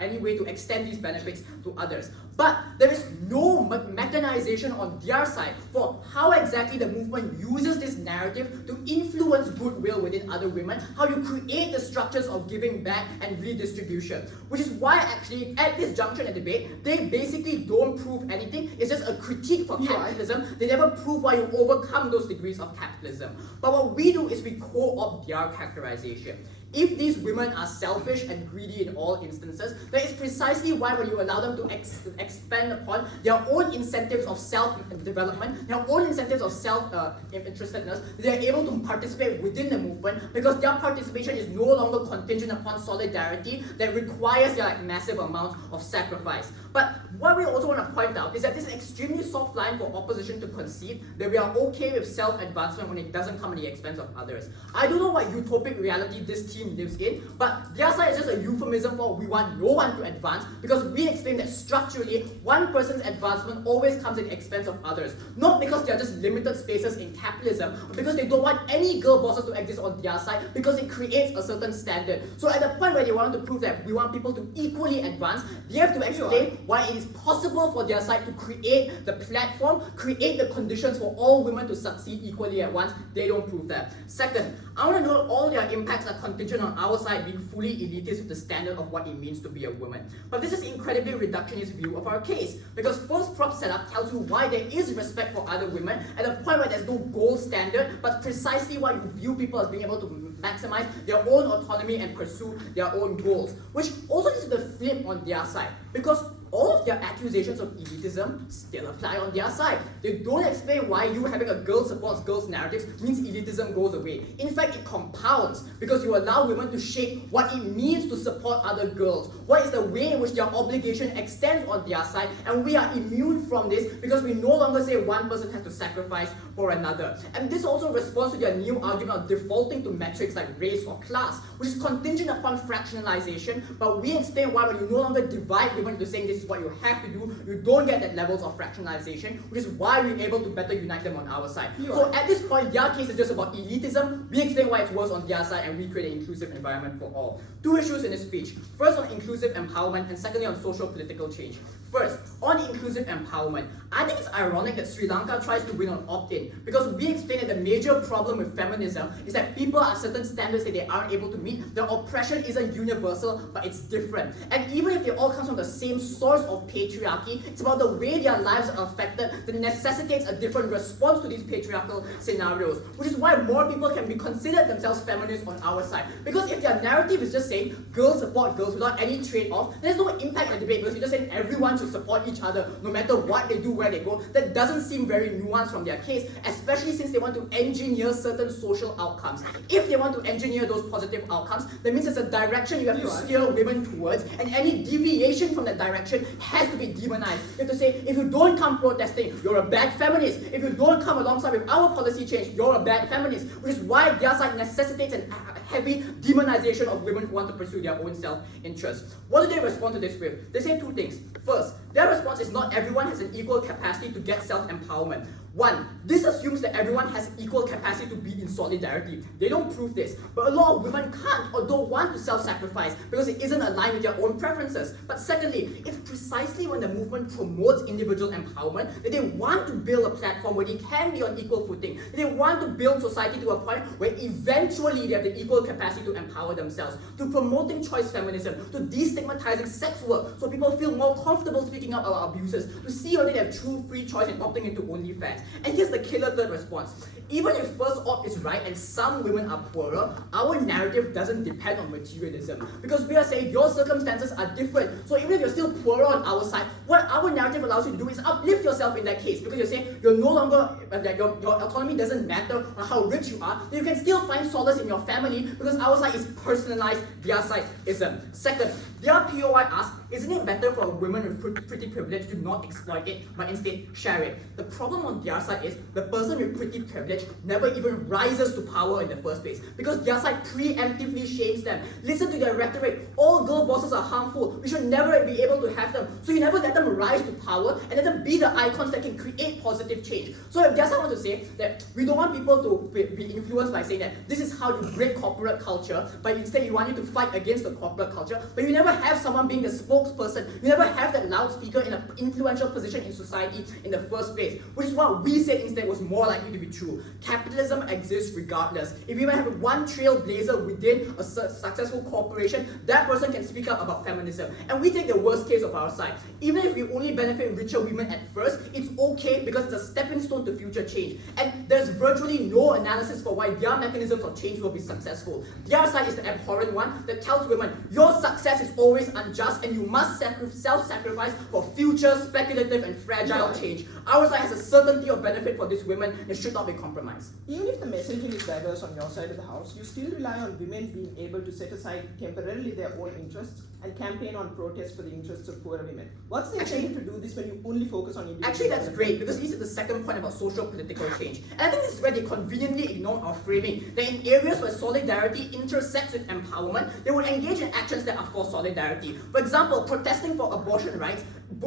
any way to extend these benefits to others. But there is no mechanization on their side for how exactly the movement uses this narrative to influence goodwill within other women, how you create the structures of giving back and redistribution. Which is why actually at this junction in the debate, they basically don't prove anything. It's just a critique for capitalism. They never prove why you overcome those degrees of capitalism. But what we do is we co-opt their characterization. If these women are selfish and greedy in all instances, that is precisely why when you allow them to expand upon their own incentives of self-development, their own incentives of self-interestedness, they are able to participate within the movement because their participation is no longer contingent upon solidarity that requires their massive amounts of sacrifice. But what we also want to point out is that this is an extremely soft line for opposition to concede that we are okay with self-advancement when it doesn't come at the expense of others. I don't know what utopic reality this team lives in, but their side is just a euphemism for we want no one to advance because we explain that structurally, one person's advancement always comes at the expense of others. Not because they are just limited spaces in capitalism, but because they don't want any girl bosses to exist on their side because it creates a certain standard. So at the point where they want to prove that we want people to equally advance, they have to explain why it is possible for their side to create the platform, create the conditions for all women to succeed equally at once. They don't prove that. Second, I want to know all their impacts are contingent on our side being fully elitist with the standard of what it means to be a woman. But this is incredibly reductionist view of our case, because first prop setup tells you why there is respect for other women at a point where there's no gold standard, but precisely why you view people as being able to maximize their own autonomy and pursue their own goals, which also is the flip on their side, because all of their accusations of elitism still apply on their side. They don't explain why you having a girl supports girls narrative means elitism goes away. In fact, it compounds because you allow women to shape what it means to support other girls. What is the way in which their obligation extends on their side, and we are immune from this because we no longer say one person has to sacrifice for another. And this also responds to their new argument of defaulting to metrics like race or class, which is contingent upon fractionalization, but we explain why when you no longer divide women into saying this is what you have to do, you don't get that levels of fractionalization, which is why we're able to better unite them on our side. So at this point, their case is just about elitism. We explain why it's worse on their side, and we create an inclusive environment for all. Two issues in this speech. First on inclusive empowerment, and secondly on social political change. First, on inclusive empowerment, I think it's ironic that Sri Lanka tries to win on opt-in, because we explain that the major problem with feminism is that people are certain standards that they aren't able to meet. The oppression isn't universal, but it's different. And even if they all come from the same source of patriarchy, it's about the way their lives are affected that necessitates a different response to these patriarchal scenarios, which is why more people can be considered themselves feminists on our side. Because if their narrative is just saying girls support girls without any trade-off, there's no impact on the debate, because you're just saying everyone should support each other no matter what they do, where they go. That doesn't seem very nuanced from their case, especially since they want to engineer certain social outcomes. If they want to engineer those positive outcomes, that means there's a direction you have to steer women towards, and any deviation from that direction has to be demonized. You have to say, if you don't come protesting, you're a bad feminist. If you don't come alongside with our policy change, you're a bad feminist, which is why their side necessitates a heavy demonization of women who want to pursue their own self-interest. What do they respond to this with? They say two things. First, their response is not everyone has an equal capacity to get self-empowerment. One, this assumes that everyone has equal capacity to be in solidarity. They don't prove this, but a lot of women can't or don't want to self-sacrifice because it isn't aligned with their own preferences. But secondly, it's precisely when the movement promotes individual empowerment that they want to build a platform where they can be on equal footing. They want to build society to a point where eventually they have the equal capacity to empower themselves, to promoting choice feminism, to destigmatizing sex work so people feel more comfortable speaking up about abuses, to see whether they have true free choice and opting into OnlyFans. And here's the killer third response. Even if first op is right and some women are poorer, our narrative doesn't depend on materialism. Because we are saying your circumstances are different. So even if you're still poorer on our side, what our narrative allows you to do is uplift yourself in that case. Because you're saying you're no longer, your autonomy doesn't matter on how rich you are, then you can still find solace in your family because our side is personalized, their side isn't. Second, their POI asks, isn't it better for a woman with pretty privilege to not exploit it, but instead share it? The problem on their side is the person with pretty privilege never even rises to power in the first place because their side preemptively shames them. Listen to their rhetoric. All girl bosses are harmful. We should never be able to have them. So you never let them rise to power and let them be the icons that can create positive change. So if their side want to say that we don't want people to be influenced by saying that this is how you break corporate culture, but instead you want you to fight against the corporate culture, but you never have someone being the spokesperson. You never have that loudspeaker in an influential position in society in the first place, which is what what we said instead was more likely to be true. Capitalism exists regardless. If we have one trailblazer within a successful corporation, that person can speak up about feminism. And we take the worst case of our side. Even if we only benefit richer women at first, it's okay because it's a stepping stone to future change. And there's virtually no analysis for why their mechanisms of change will be successful. Their side is the abhorrent one that tells women, your success is always unjust and you must self-sacrifice for future speculative and fragile change. Our side has a certainty of benefit for these women and should not be compromised. Even if the messaging is diverse on your side of the house, you still rely on women being able to set aside temporarily their own interests and campaign on protests for the interests of poorer women. What's the incentive to do this when you only focus on individuals? Actually, that's great because this is the second point about social political change. And I think this is where they conveniently ignore our framing, that in areas where solidarity intersects with empowerment, they would engage in actions that are for solidarity. For example, protesting for abortion rights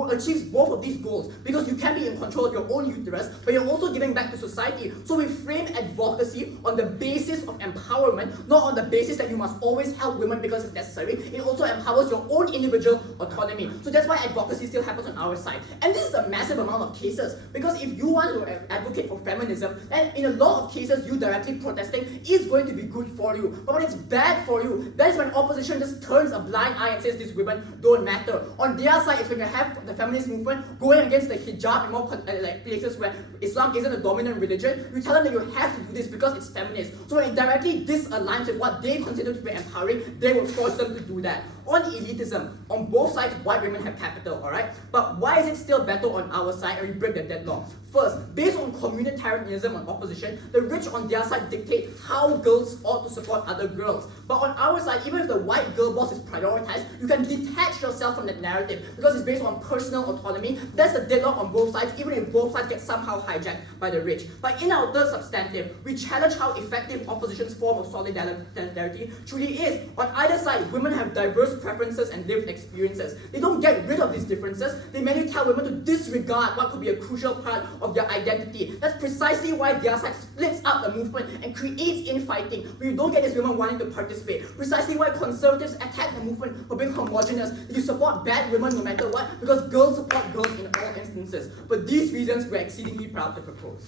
achieves both of these goals because you can be in control of your own uterus, but you're also giving back to society. So we frame advocacy on the basis of empowerment, not on the basis that you must always help women because it's necessary. It also empowers your own individual autonomy. So that's why advocacy still happens on our side. And this is a massive amount of cases because if you want to advocate for feminism, then in a lot of cases you directly protesting is going to be good for you. But when it's bad for you, that is when opposition just turns a blind eye and says these women don't matter. On their side, it's when you have the feminist movement going against the hijab in more like places where Islam isn't a dominant religion, you tell them that you have to do this because it's feminist. So when it directly disaligns with what they consider to be empowering, they will force them to do that. On elitism, on both sides, white women have capital, alright? But why is it still better on our side and we break the deadlock? First, based on communitarianism on opposition, the rich on their side dictate how girls ought to support other girls. But on our side, even if the white girl boss is prioritized, you can detach yourself from that narrative because it's based on personal autonomy. That's the deadlock on both sides, even if both sides get somehow hijacked by the rich. But in our third substantive, we challenge how effective opposition's form of solidarity truly is. On either side, women have diverse preferences and lived experiences. They don't get rid of these differences. They merely tell women to disregard what could be a crucial part of their identity. That's precisely why their side splits up the movement and creates infighting, where you don't get these women wanting to participate. Precisely why conservatives attack the movement for being homogenous. You support bad women no matter what, because girls support girls in all instances. For these reasons, we're exceedingly proud to propose.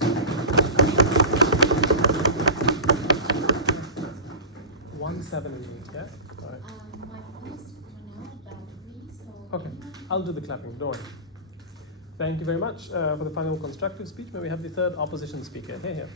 178, yeah? All right. My phone is running out of battery, so... Okay, I'll do the clapping, don't worry. Thank you very much for the final constructive speech. May we have the third opposition speaker? Here.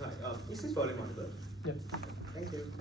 Hi, is this volume on? Yeah. Thank you.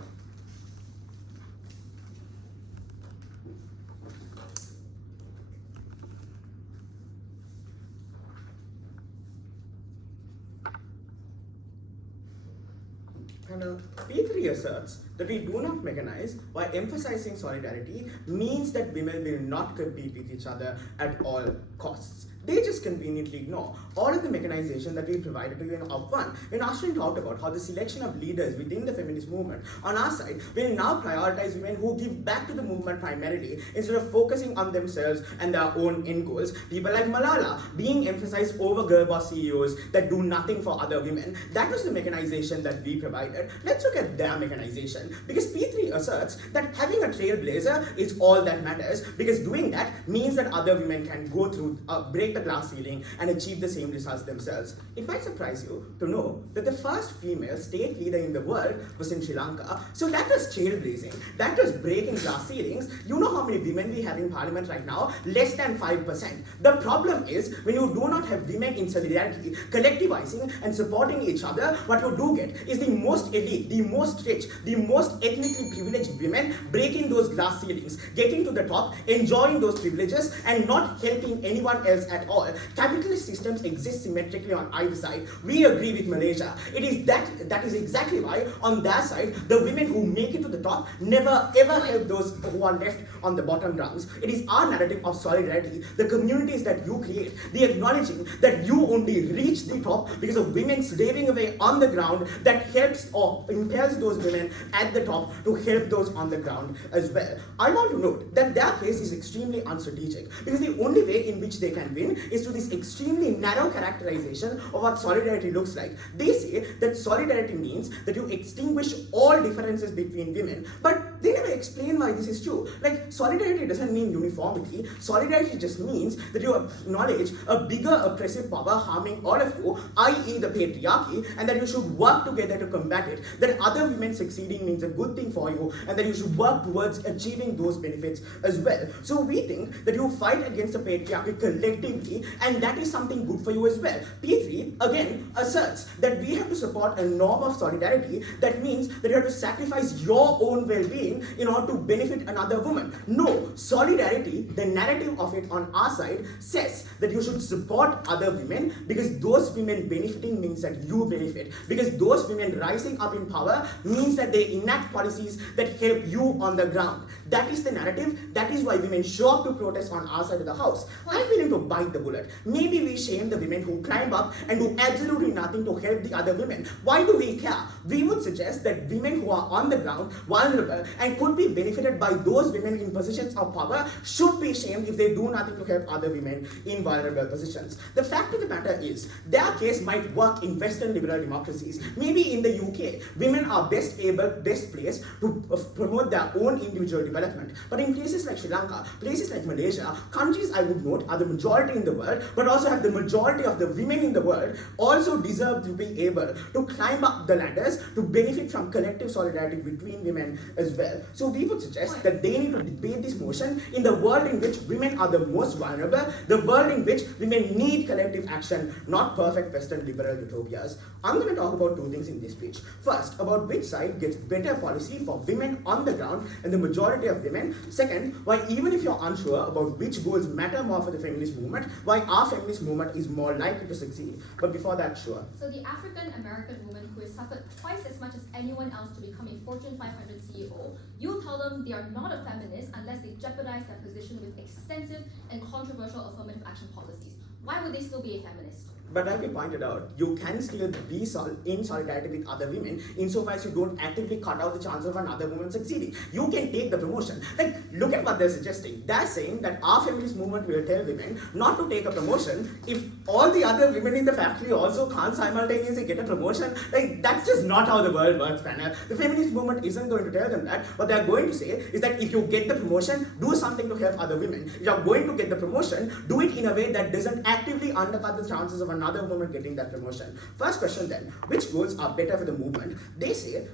Panel P3 asserts that we do not mechanize why emphasizing solidarity means that women will not compete with each other at all costs. They just conveniently ignore all of the mechanization that we provided to you in Op 1 when Ashwin talked about how the selection of leaders within the feminist movement on our side will now prioritize women who give back to the movement primarily instead of focusing on themselves and their own end goals. People like Malala being emphasized over girl boss CEOs that do nothing for other women. That was the mechanization that we provided. Let's look at their mechanization, because P3 asserts that having a trailblazer is all that matters, because doing that means that other women can go through, break the glass ceiling and achieve the same results themselves. It might surprise you to know that the first female state leader in the world was in Sri Lanka. So that was trailblazing. That was breaking glass ceilings. You know how many women we have in parliament right now? Less than 5%. The problem is when you do not have women in solidarity, collectivizing and supporting each other, what you do get is the most elite, the most rich, the most ethnically privileged women breaking those glass ceilings, getting to the top, enjoying those privileges and not helping anyone else at all. Capitalist systems exist symmetrically on either side. We agree with Malaysia. It is that is exactly why on their side, the women who make it to the top never ever help those who are left on the bottom rungs. It is our narrative of solidarity, the communities that you create, the acknowledging that you only reach the top because of women slaving away on the ground that helps or impels those women at the top to help those on the ground as well. I want to note that their case is extremely unstrategic because the only way in which they can win is through this extremely narrow characterization of what solidarity looks like. They say that solidarity means that you extinguish all differences between women, but they never explain why this is true. Like, solidarity doesn't mean uniformity. Solidarity just means that you acknowledge a bigger oppressive power harming all of you, i.e. the patriarchy, and that you should work together to combat it. That other women succeeding means a good thing for you, and that you should work towards achieving those benefits as well. So we think that you fight against the patriarchy collectively, and that is something good for you as well. P3 again asserts that we have to support a norm of solidarity that means that you have to sacrifice your own well-being in order to benefit another woman. No, solidarity, the narrative of it on our side says that you should support other women because those women benefiting means that you benefit. Because those women rising up in power means that they enact policies that help you on the ground. That is the narrative. That is why women show up to protest on our side of the house. I'm willing to bite the bullet. Maybe we shame the women who climb up and do absolutely nothing to help the other women. Why do we care? We would suggest that women who are on the ground, vulnerable, and could be benefited by those women in positions of power should be shamed if they do nothing to help other women in vulnerable positions. The fact of the matter is, their case might work in Western liberal democracies. Maybe in the UK, women are best placed to promote their own individual development. But in places like Sri Lanka, places like Malaysia, countries I would note are the majority in the world, but also have the majority of the women in the world also deserve to be able to climb up the ladders to benefit from collective solidarity between women as well. So we would suggest that they need to debate this motion in the world in which women are the most vulnerable, the world in which women need collective action, not perfect Western liberal utopias. I'm going to talk about two things in this speech. First, about which side gets better policy for women on the ground and the majority of women. Second, why even if you're unsure about which goals matter more for the feminist movement, why our feminist movement is more likely to succeed. But before that, sure. So the African American woman who has suffered twice as much as anyone else to become a Fortune 500 CEO, you tell them they are not a feminist unless they jeopardize their position with extensive and controversial affirmative action policies. Why would they still be a feminist? But like you pointed out, you can still be in solidarity with other women insofar as you don't actively cut out the chance of another woman succeeding. You can take the promotion. Like, look at what they're suggesting. They're saying that our feminist movement will tell women not to take a promotion if all the other women in the factory also can't simultaneously get a promotion. Like, that's just not how the world works, Panel. The feminist movement isn't going to tell them that. What they're going to say is that if you get the promotion, do something to help other women. If you're going to get the promotion, do it in a way that doesn't actively undercut the chances of another woman getting that promotion. First question then, which goals are better for the movement? They say,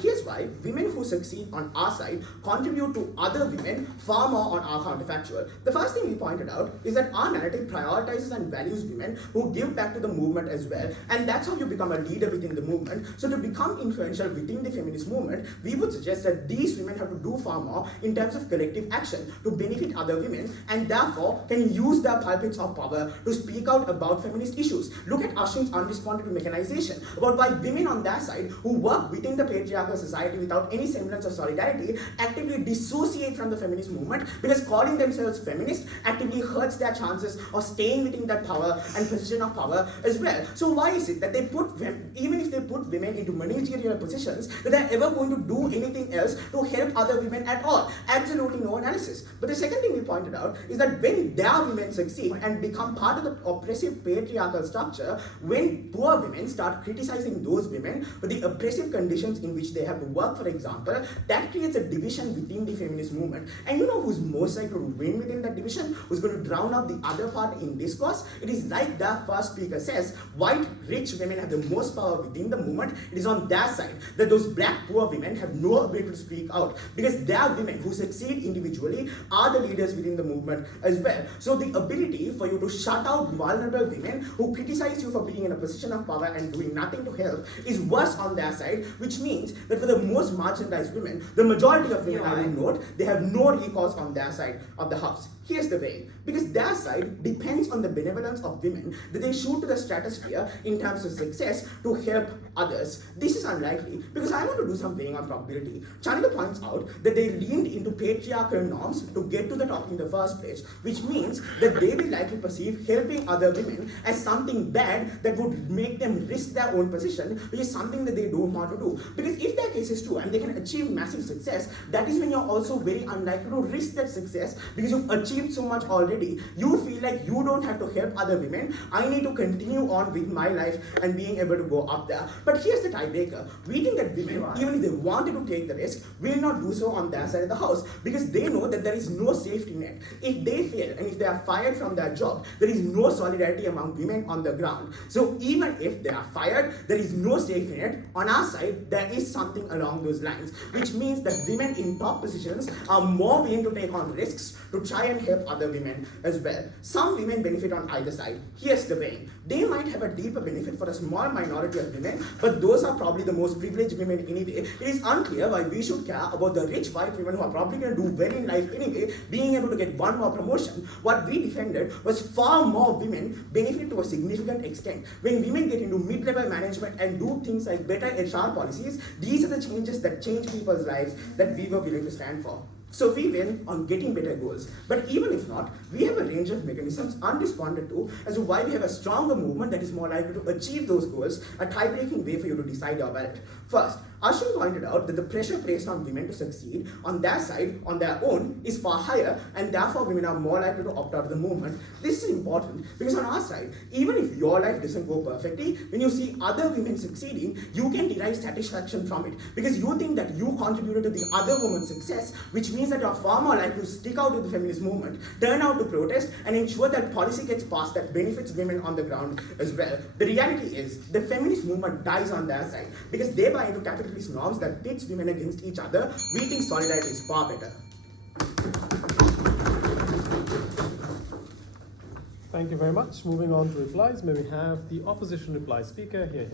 here's why women who succeed on our side contribute to other women far more on our counterfactual. The first thing we pointed out is that our narrative prioritizes and values women who give back to the movement as well, and that's how you become a leader within the movement. So to become influential within the feminist movement, we would suggest that these women have to do far more in terms of collective action to benefit other women, and therefore can use their pulpits of power to speak out about feminist issues. Look at Ashwin's unresponded to mechanization, about why women on their side who work within the patriarchal society without any semblance of solidarity actively dissociate from the feminist movement because calling themselves feminist actively hurts their chances of staying within that power and position of power as well. So why is it that they put even if they put women into managerial positions, that they're ever going to do anything else to help other women at all? Absolutely no analysis. But the second thing we pointed out is that when their women succeed and become part of the oppressive patriarchy patriarchal structure, when poor women start criticizing those women for the oppressive conditions in which they have to work, for example, that creates a division within the feminist movement. And you know who's most likely to win within that division? Who's going to drown out the other part in discourse? It is like the first speaker says, white rich women have the most power within the movement. It is on their side that those black poor women have no ability to speak out, because they are women who succeed individually are the leaders within the movement as well. So the ability for you to shut out vulnerable women who criticize you for being in a position of power and doing nothing to help is worse on their side, which means that for the most marginalized women, the majority of women, I will note, they have no recourse on their side of the house. Here's the way, because their side depends on the benevolence of women that they shoot to the stratosphere in terms of success to help others. This is unlikely, because I want to do some weighing on probability. Chanita points out that they leaned into patriarchal norms to get to the top in the first place, which means that they will likely perceive helping other women as something bad that would make them risk their own position, which is something that they don't want to do. Because if their case is true and they can achieve massive success, that is when you're also very unlikely to risk that success, because you've achieved so much already. You feel like you don't have to help other women. I need to continue on with my life and being able to go up there. But here's the tiebreaker. We think that women, even if they wanted to take the risk, will not do so on their side of the house, because they know that there is no safety net. If they fail and if they are fired from their job, there is no solidarity among women on the ground. So even if they are fired, there is no safety net. On our side, there is something along those lines, which means that women in top positions are more willing to take on risks to try and help other women as well. Some women benefit on either side. Here's the way. They might have a deeper benefit for a small minority of women, but those are probably the most privileged women anyway. It is unclear why we should care about the rich white women who are probably going to do well in life anyway, being able to get one more promotion. What we defended was far more women benefit to a significant extent. When women get into mid-level management and do things like better HR policies, these are the changes that change people's lives that we were willing to stand for. So we win on getting better goals. But even if not, we have a range of mechanisms unresponded to as to why we have a stronger movement that is more likely to achieve those goals, a tie-breaking way for you to decide your ballot. First, Ashwin pointed out that the pressure placed on women to succeed on their side, on their own, is far higher, and therefore women are more likely to opt out of the movement. This is important because on our side, even if your life doesn't go perfectly, when you see other women succeeding, you can derive satisfaction from it because you think that you contributed to the other woman's success, which means that you're far more likely to stick out with the feminist movement, turn out to protest, and ensure that policy gets passed that benefits women on the ground as well. The reality is, the feminist movement dies on their side because they buy into capitalist norms that pits women against each other. We think solidarity is far better. Thank you very much. Moving on to replies, may we have the opposition reply speaker here.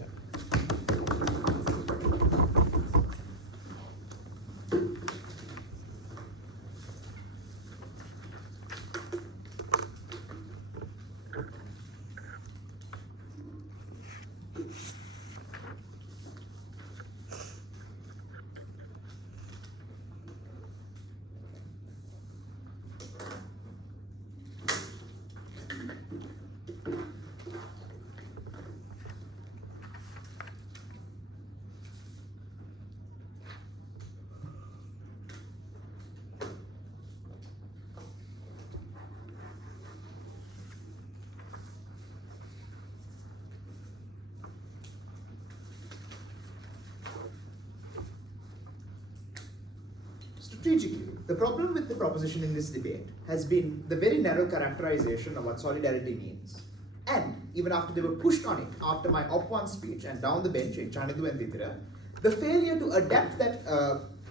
Strategically, the problem with the proposition in this debate has been the very narrow characterization of what solidarity means. And even after they were pushed on it, after my Op 1 speech and down the bench in Chanithu and Vithira, the failure to adapt that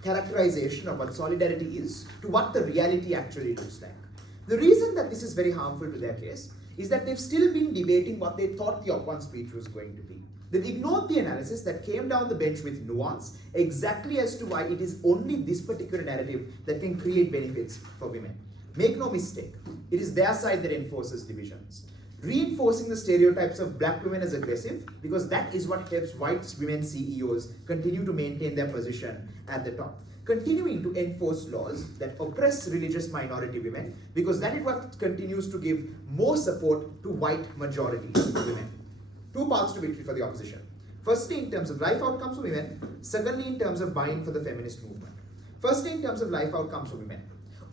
characterization of what solidarity is to what the reality actually looks like. The reason that this is very harmful to their case is that they've still been debating what they thought the Op 1 speech was going to be. They've ignored the analysis that came down the bench with nuance exactly as to why it is only this particular narrative that can create benefits for women. Make no mistake, it is their side that enforces divisions. Reinforcing the stereotypes of black women as aggressive, because that is what helps white women CEOs continue to maintain their position at the top. Continuing to enforce laws that oppress religious minority women, because that is what continues to give more support to white majority women. Two paths to victory for the opposition. Firstly, in terms of life outcomes for women. Secondly, in terms of buying for the feminist movement. Firstly, in terms of life outcomes for women.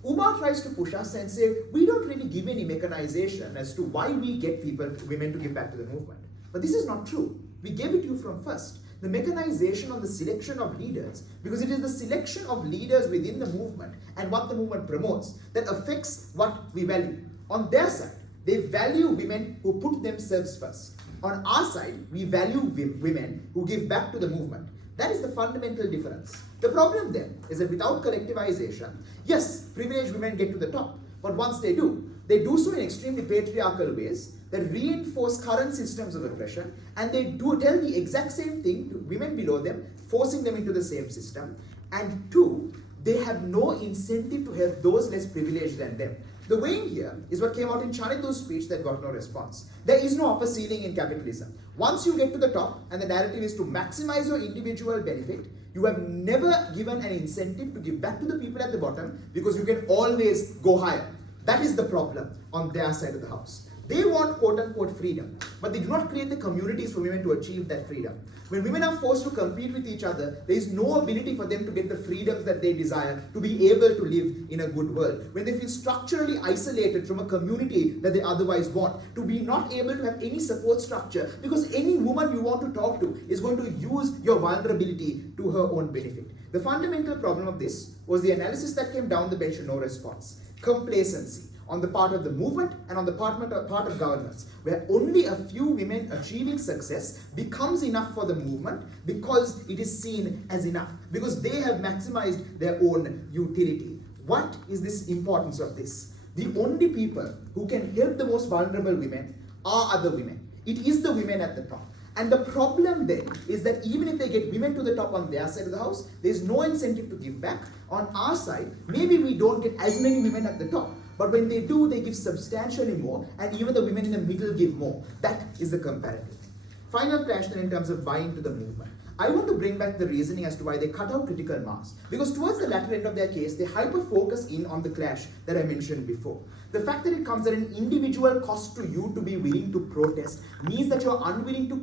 Umar tries to push us and say, we don't really give any mechanization as to why we get women to give back to the movement. But this is not true. We gave it to you from first. The mechanization on the selection of leaders, because it is the selection of leaders within the movement and what the movement promotes that affects what we value. On their side, they value women who put themselves first. On our side, we value women who give back to the movement. That is the fundamental difference. The problem then is that without collectivization, yes, privileged women get to the top, but once they do so in extremely patriarchal ways that reinforce current systems of oppression, and they do tell the exact same thing to women below them, forcing them into the same system. And two, they have no incentive to help those less privileged than them. The weighing here is what came out in Chanitu's speech that got no response. There is no upper ceiling in capitalism. Once you get to the top and the narrative is to maximize your individual benefit, you have never given an incentive to give back to the people at the bottom because you can always go higher. That is the problem on their side of the house. They want quote-unquote freedom, but they do not create the communities for women to achieve that freedom. When women are forced to compete with each other, there is no ability for them to get the freedoms that they desire, to be able to live in a good world. When they feel structurally isolated from a community that they otherwise want, to be not able to have any support structure, because any woman you want to talk to is going to use your vulnerability to her own benefit. The fundamental problem of this was the analysis that came down the bench with no response. Complacency on the part of the movement and on the part of governments, where only a few women achieving success becomes enough for the movement because it is seen as enough, because they have maximized their own utility. What is this importance of this? The only people who can help the most vulnerable women are other women. It is the women at the top. And the problem then is that even if they get women to the top on their side of the house, there's no incentive to give back. On our side, maybe we don't get as many women at the top, but when they do, they give substantially more, and even the women in the middle give more. That is the comparative. Final question in terms of buying to the movement. I want to bring back the reasoning as to why they cut out critical mass. Because towards the latter end of their case, they hyper-focus in on the clash that I mentioned before. The fact that it comes at an individual cost to you to be willing to protest means that you're unwilling to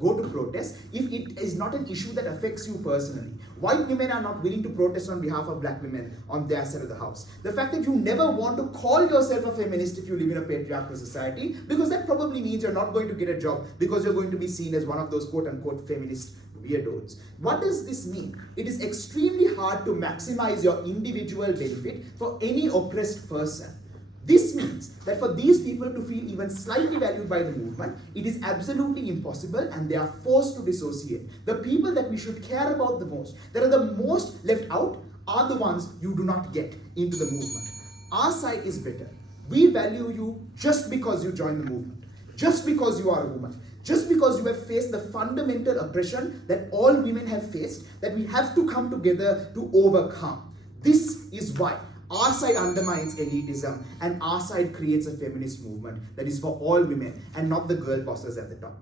go to protest if it is not an issue that affects you personally. White women are not willing to protest on behalf of black women on their side of the house. The fact that you never want to call yourself a feminist if you live in a patriarchal society, because that probably means you're not going to get a job because you're going to be seen as one of those quote-unquote feminist weirdos. What does this mean? It is extremely hard to maximize your individual benefit for any oppressed person. This means that for these people to feel even slightly valued by the movement, it is absolutely impossible and they are forced to dissociate. The people that we should care about the most, that are the most left out, are the ones you do not get into the movement. Our side is better. We value you just because you joined the movement, just because you are a woman, just because you have faced the fundamental oppression that all women have faced, that we have to come together to overcome. This is why our side undermines elitism and our side creates a feminist movement that is for all women and not the girl bosses at the top.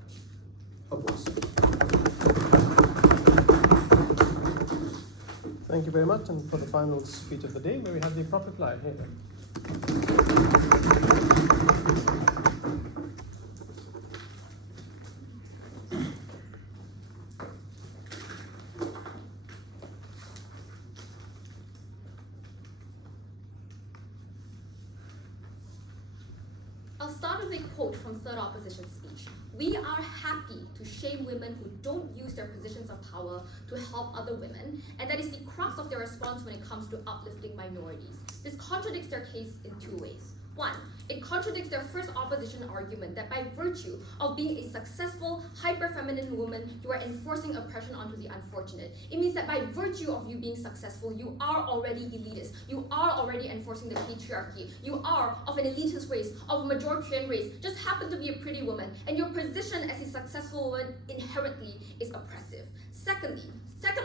Oppose. Thank you very much. And for the final speech of the day, may we have the appropriate line here. I'll start with a quote from Third Opposition speech. We are happy to shame women who don't use their positions of power to help other women, and that is the crux of their response when it comes to uplifting minorities. This contradicts their case in two ways. One, it contradicts their first opposition argument that by virtue of being a successful, hyper-feminine woman, you are enforcing oppression onto the unfortunate. It means that by virtue of you being successful, you are already elitist. You are already enforcing the patriarchy. You are of an elitist race, of a majoritarian race, just happen to be a pretty woman, and your position as a successful woman inherently is oppressive. Second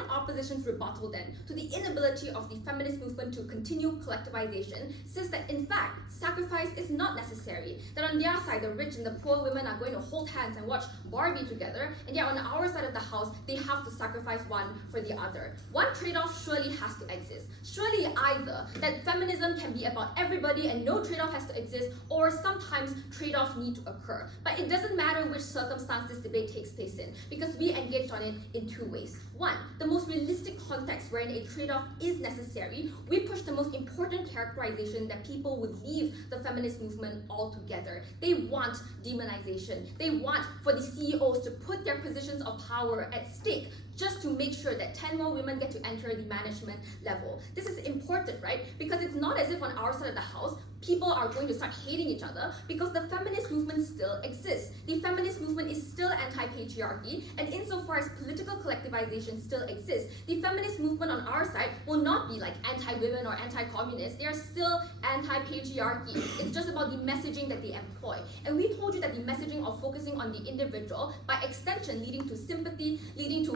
opposition's rebuttal then to the inability of the feminist movement to continue collectivization says that in fact, sacrifice is not necessary. That on their side, the rich and the poor women are going to hold hands and watch Barbie be together, and yet on our side of the house, they have to sacrifice one for the other. One trade-off surely has to exist. Surely either that feminism can be about everybody and no trade-off has to exist, or sometimes trade-offs need to occur. But it doesn't matter which circumstance this debate takes place in, because we engaged on it in two ways. One, the most realistic context wherein a trade-off is necessary. We push the most important characterization that people would leave the feminist movement altogether. They want demonization. They want for the CEOs to put their positions of power at stake just to make sure that 10 more women get to enter the management level. This is important, right? Because it's not as if on our side of the house, people are going to start hating each other, because the feminist movement still exists. The feminist movement is still anti-patriarchy, and insofar as political collectivization still exists, the feminist movement on our side will not be like anti-women or anti-communist. They are still anti-patriarchy. It's just about the messaging that they employ. And we told you that the messaging of focusing on the individual, by extension leading to sympathy, leading to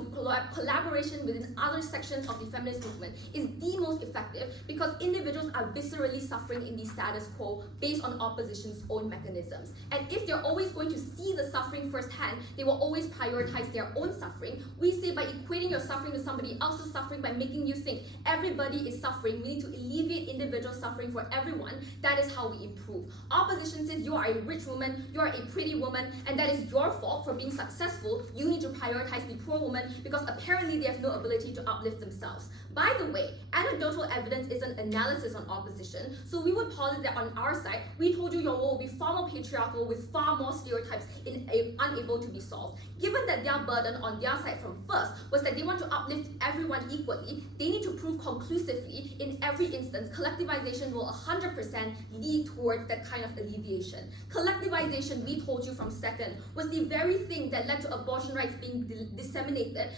collaboration within other sections of the feminist movement, is the most effective, because individuals are viscerally suffering in the status quo based on opposition's own mechanisms. And if they're always going to see the suffering firsthand, they will always prioritize their own suffering. We say by equating your suffering to somebody else's suffering, by making you think everybody is suffering, we need to alleviate individual suffering for everyone. That is how we improve. Opposition says you are a rich woman, you are a pretty woman, and that is your fault for being successful. You need to prioritize the poor woman because apparently they have no ability to uplift themselves. By the way, anecdotal evidence is an analysis on opposition, so we would posit that on our side, we told you your world will be far more patriarchal with far more stereotypes unable to be solved. Given that their burden on their side from first was that they want to uplift everyone equally, they need to prove conclusively in every instance collectivization will 100% lead towards that kind of alleviation. Collectivization, we told you from second, was the very thing that led to abortion rights being decimated,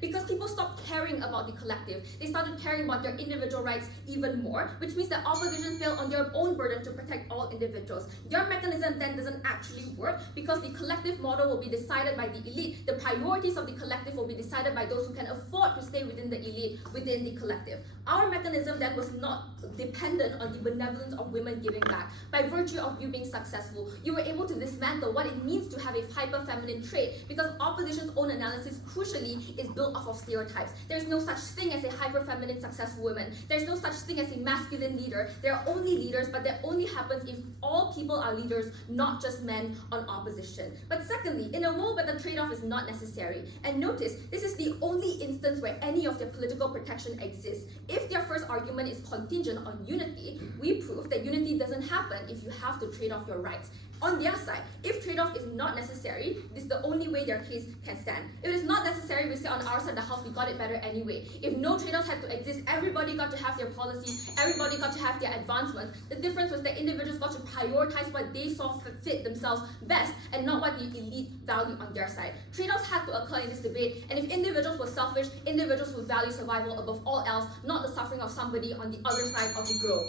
because people stopped caring about the collective. They started caring about their individual rights even more, which means that opposition failed on their own burden to protect all individuals. Their mechanism then doesn't actually work, because the collective model will be decided by the elite. The priorities of the collective will be decided by those who can afford to stay within the elite, within the collective. Our mechanism then was not dependent on the benevolence of women giving back. By virtue of you being successful, you were able to dismantle what it means to have a hyper-feminine trait, because opposition's own analysis, crucially, is built off of stereotypes. There's no such thing as a hyper-feminine successful woman. There's no such thing as a masculine leader. There are only leaders, but that only happens if all people are leaders, not just men on opposition. But secondly, in a world where the trade-off is not necessary, and notice, this is the only instance where any of their political protection exists. If their first argument is contingent on unity, we prove that unity doesn't happen if you have to trade off your rights. On their side, if trade-off is not necessary, this is the only way their case can stand. If it is not necessary, we say on our side of the house, we got it better anyway. If no trade-offs had to exist, everybody got to have their policies, everybody got to have their advancements. The difference was that individuals got to prioritize what they saw fit themselves best and not what the elite value on their side. Trade-offs had to occur in this debate, and if individuals were selfish, individuals would value survival above all else, not the suffering of somebody on the other side of the globe.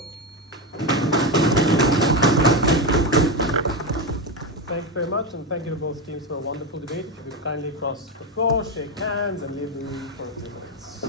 Thank you very much, and thank you to both teams for a wonderful debate. If you could kindly cross the floor, shake hands, and leave the room for a few minutes.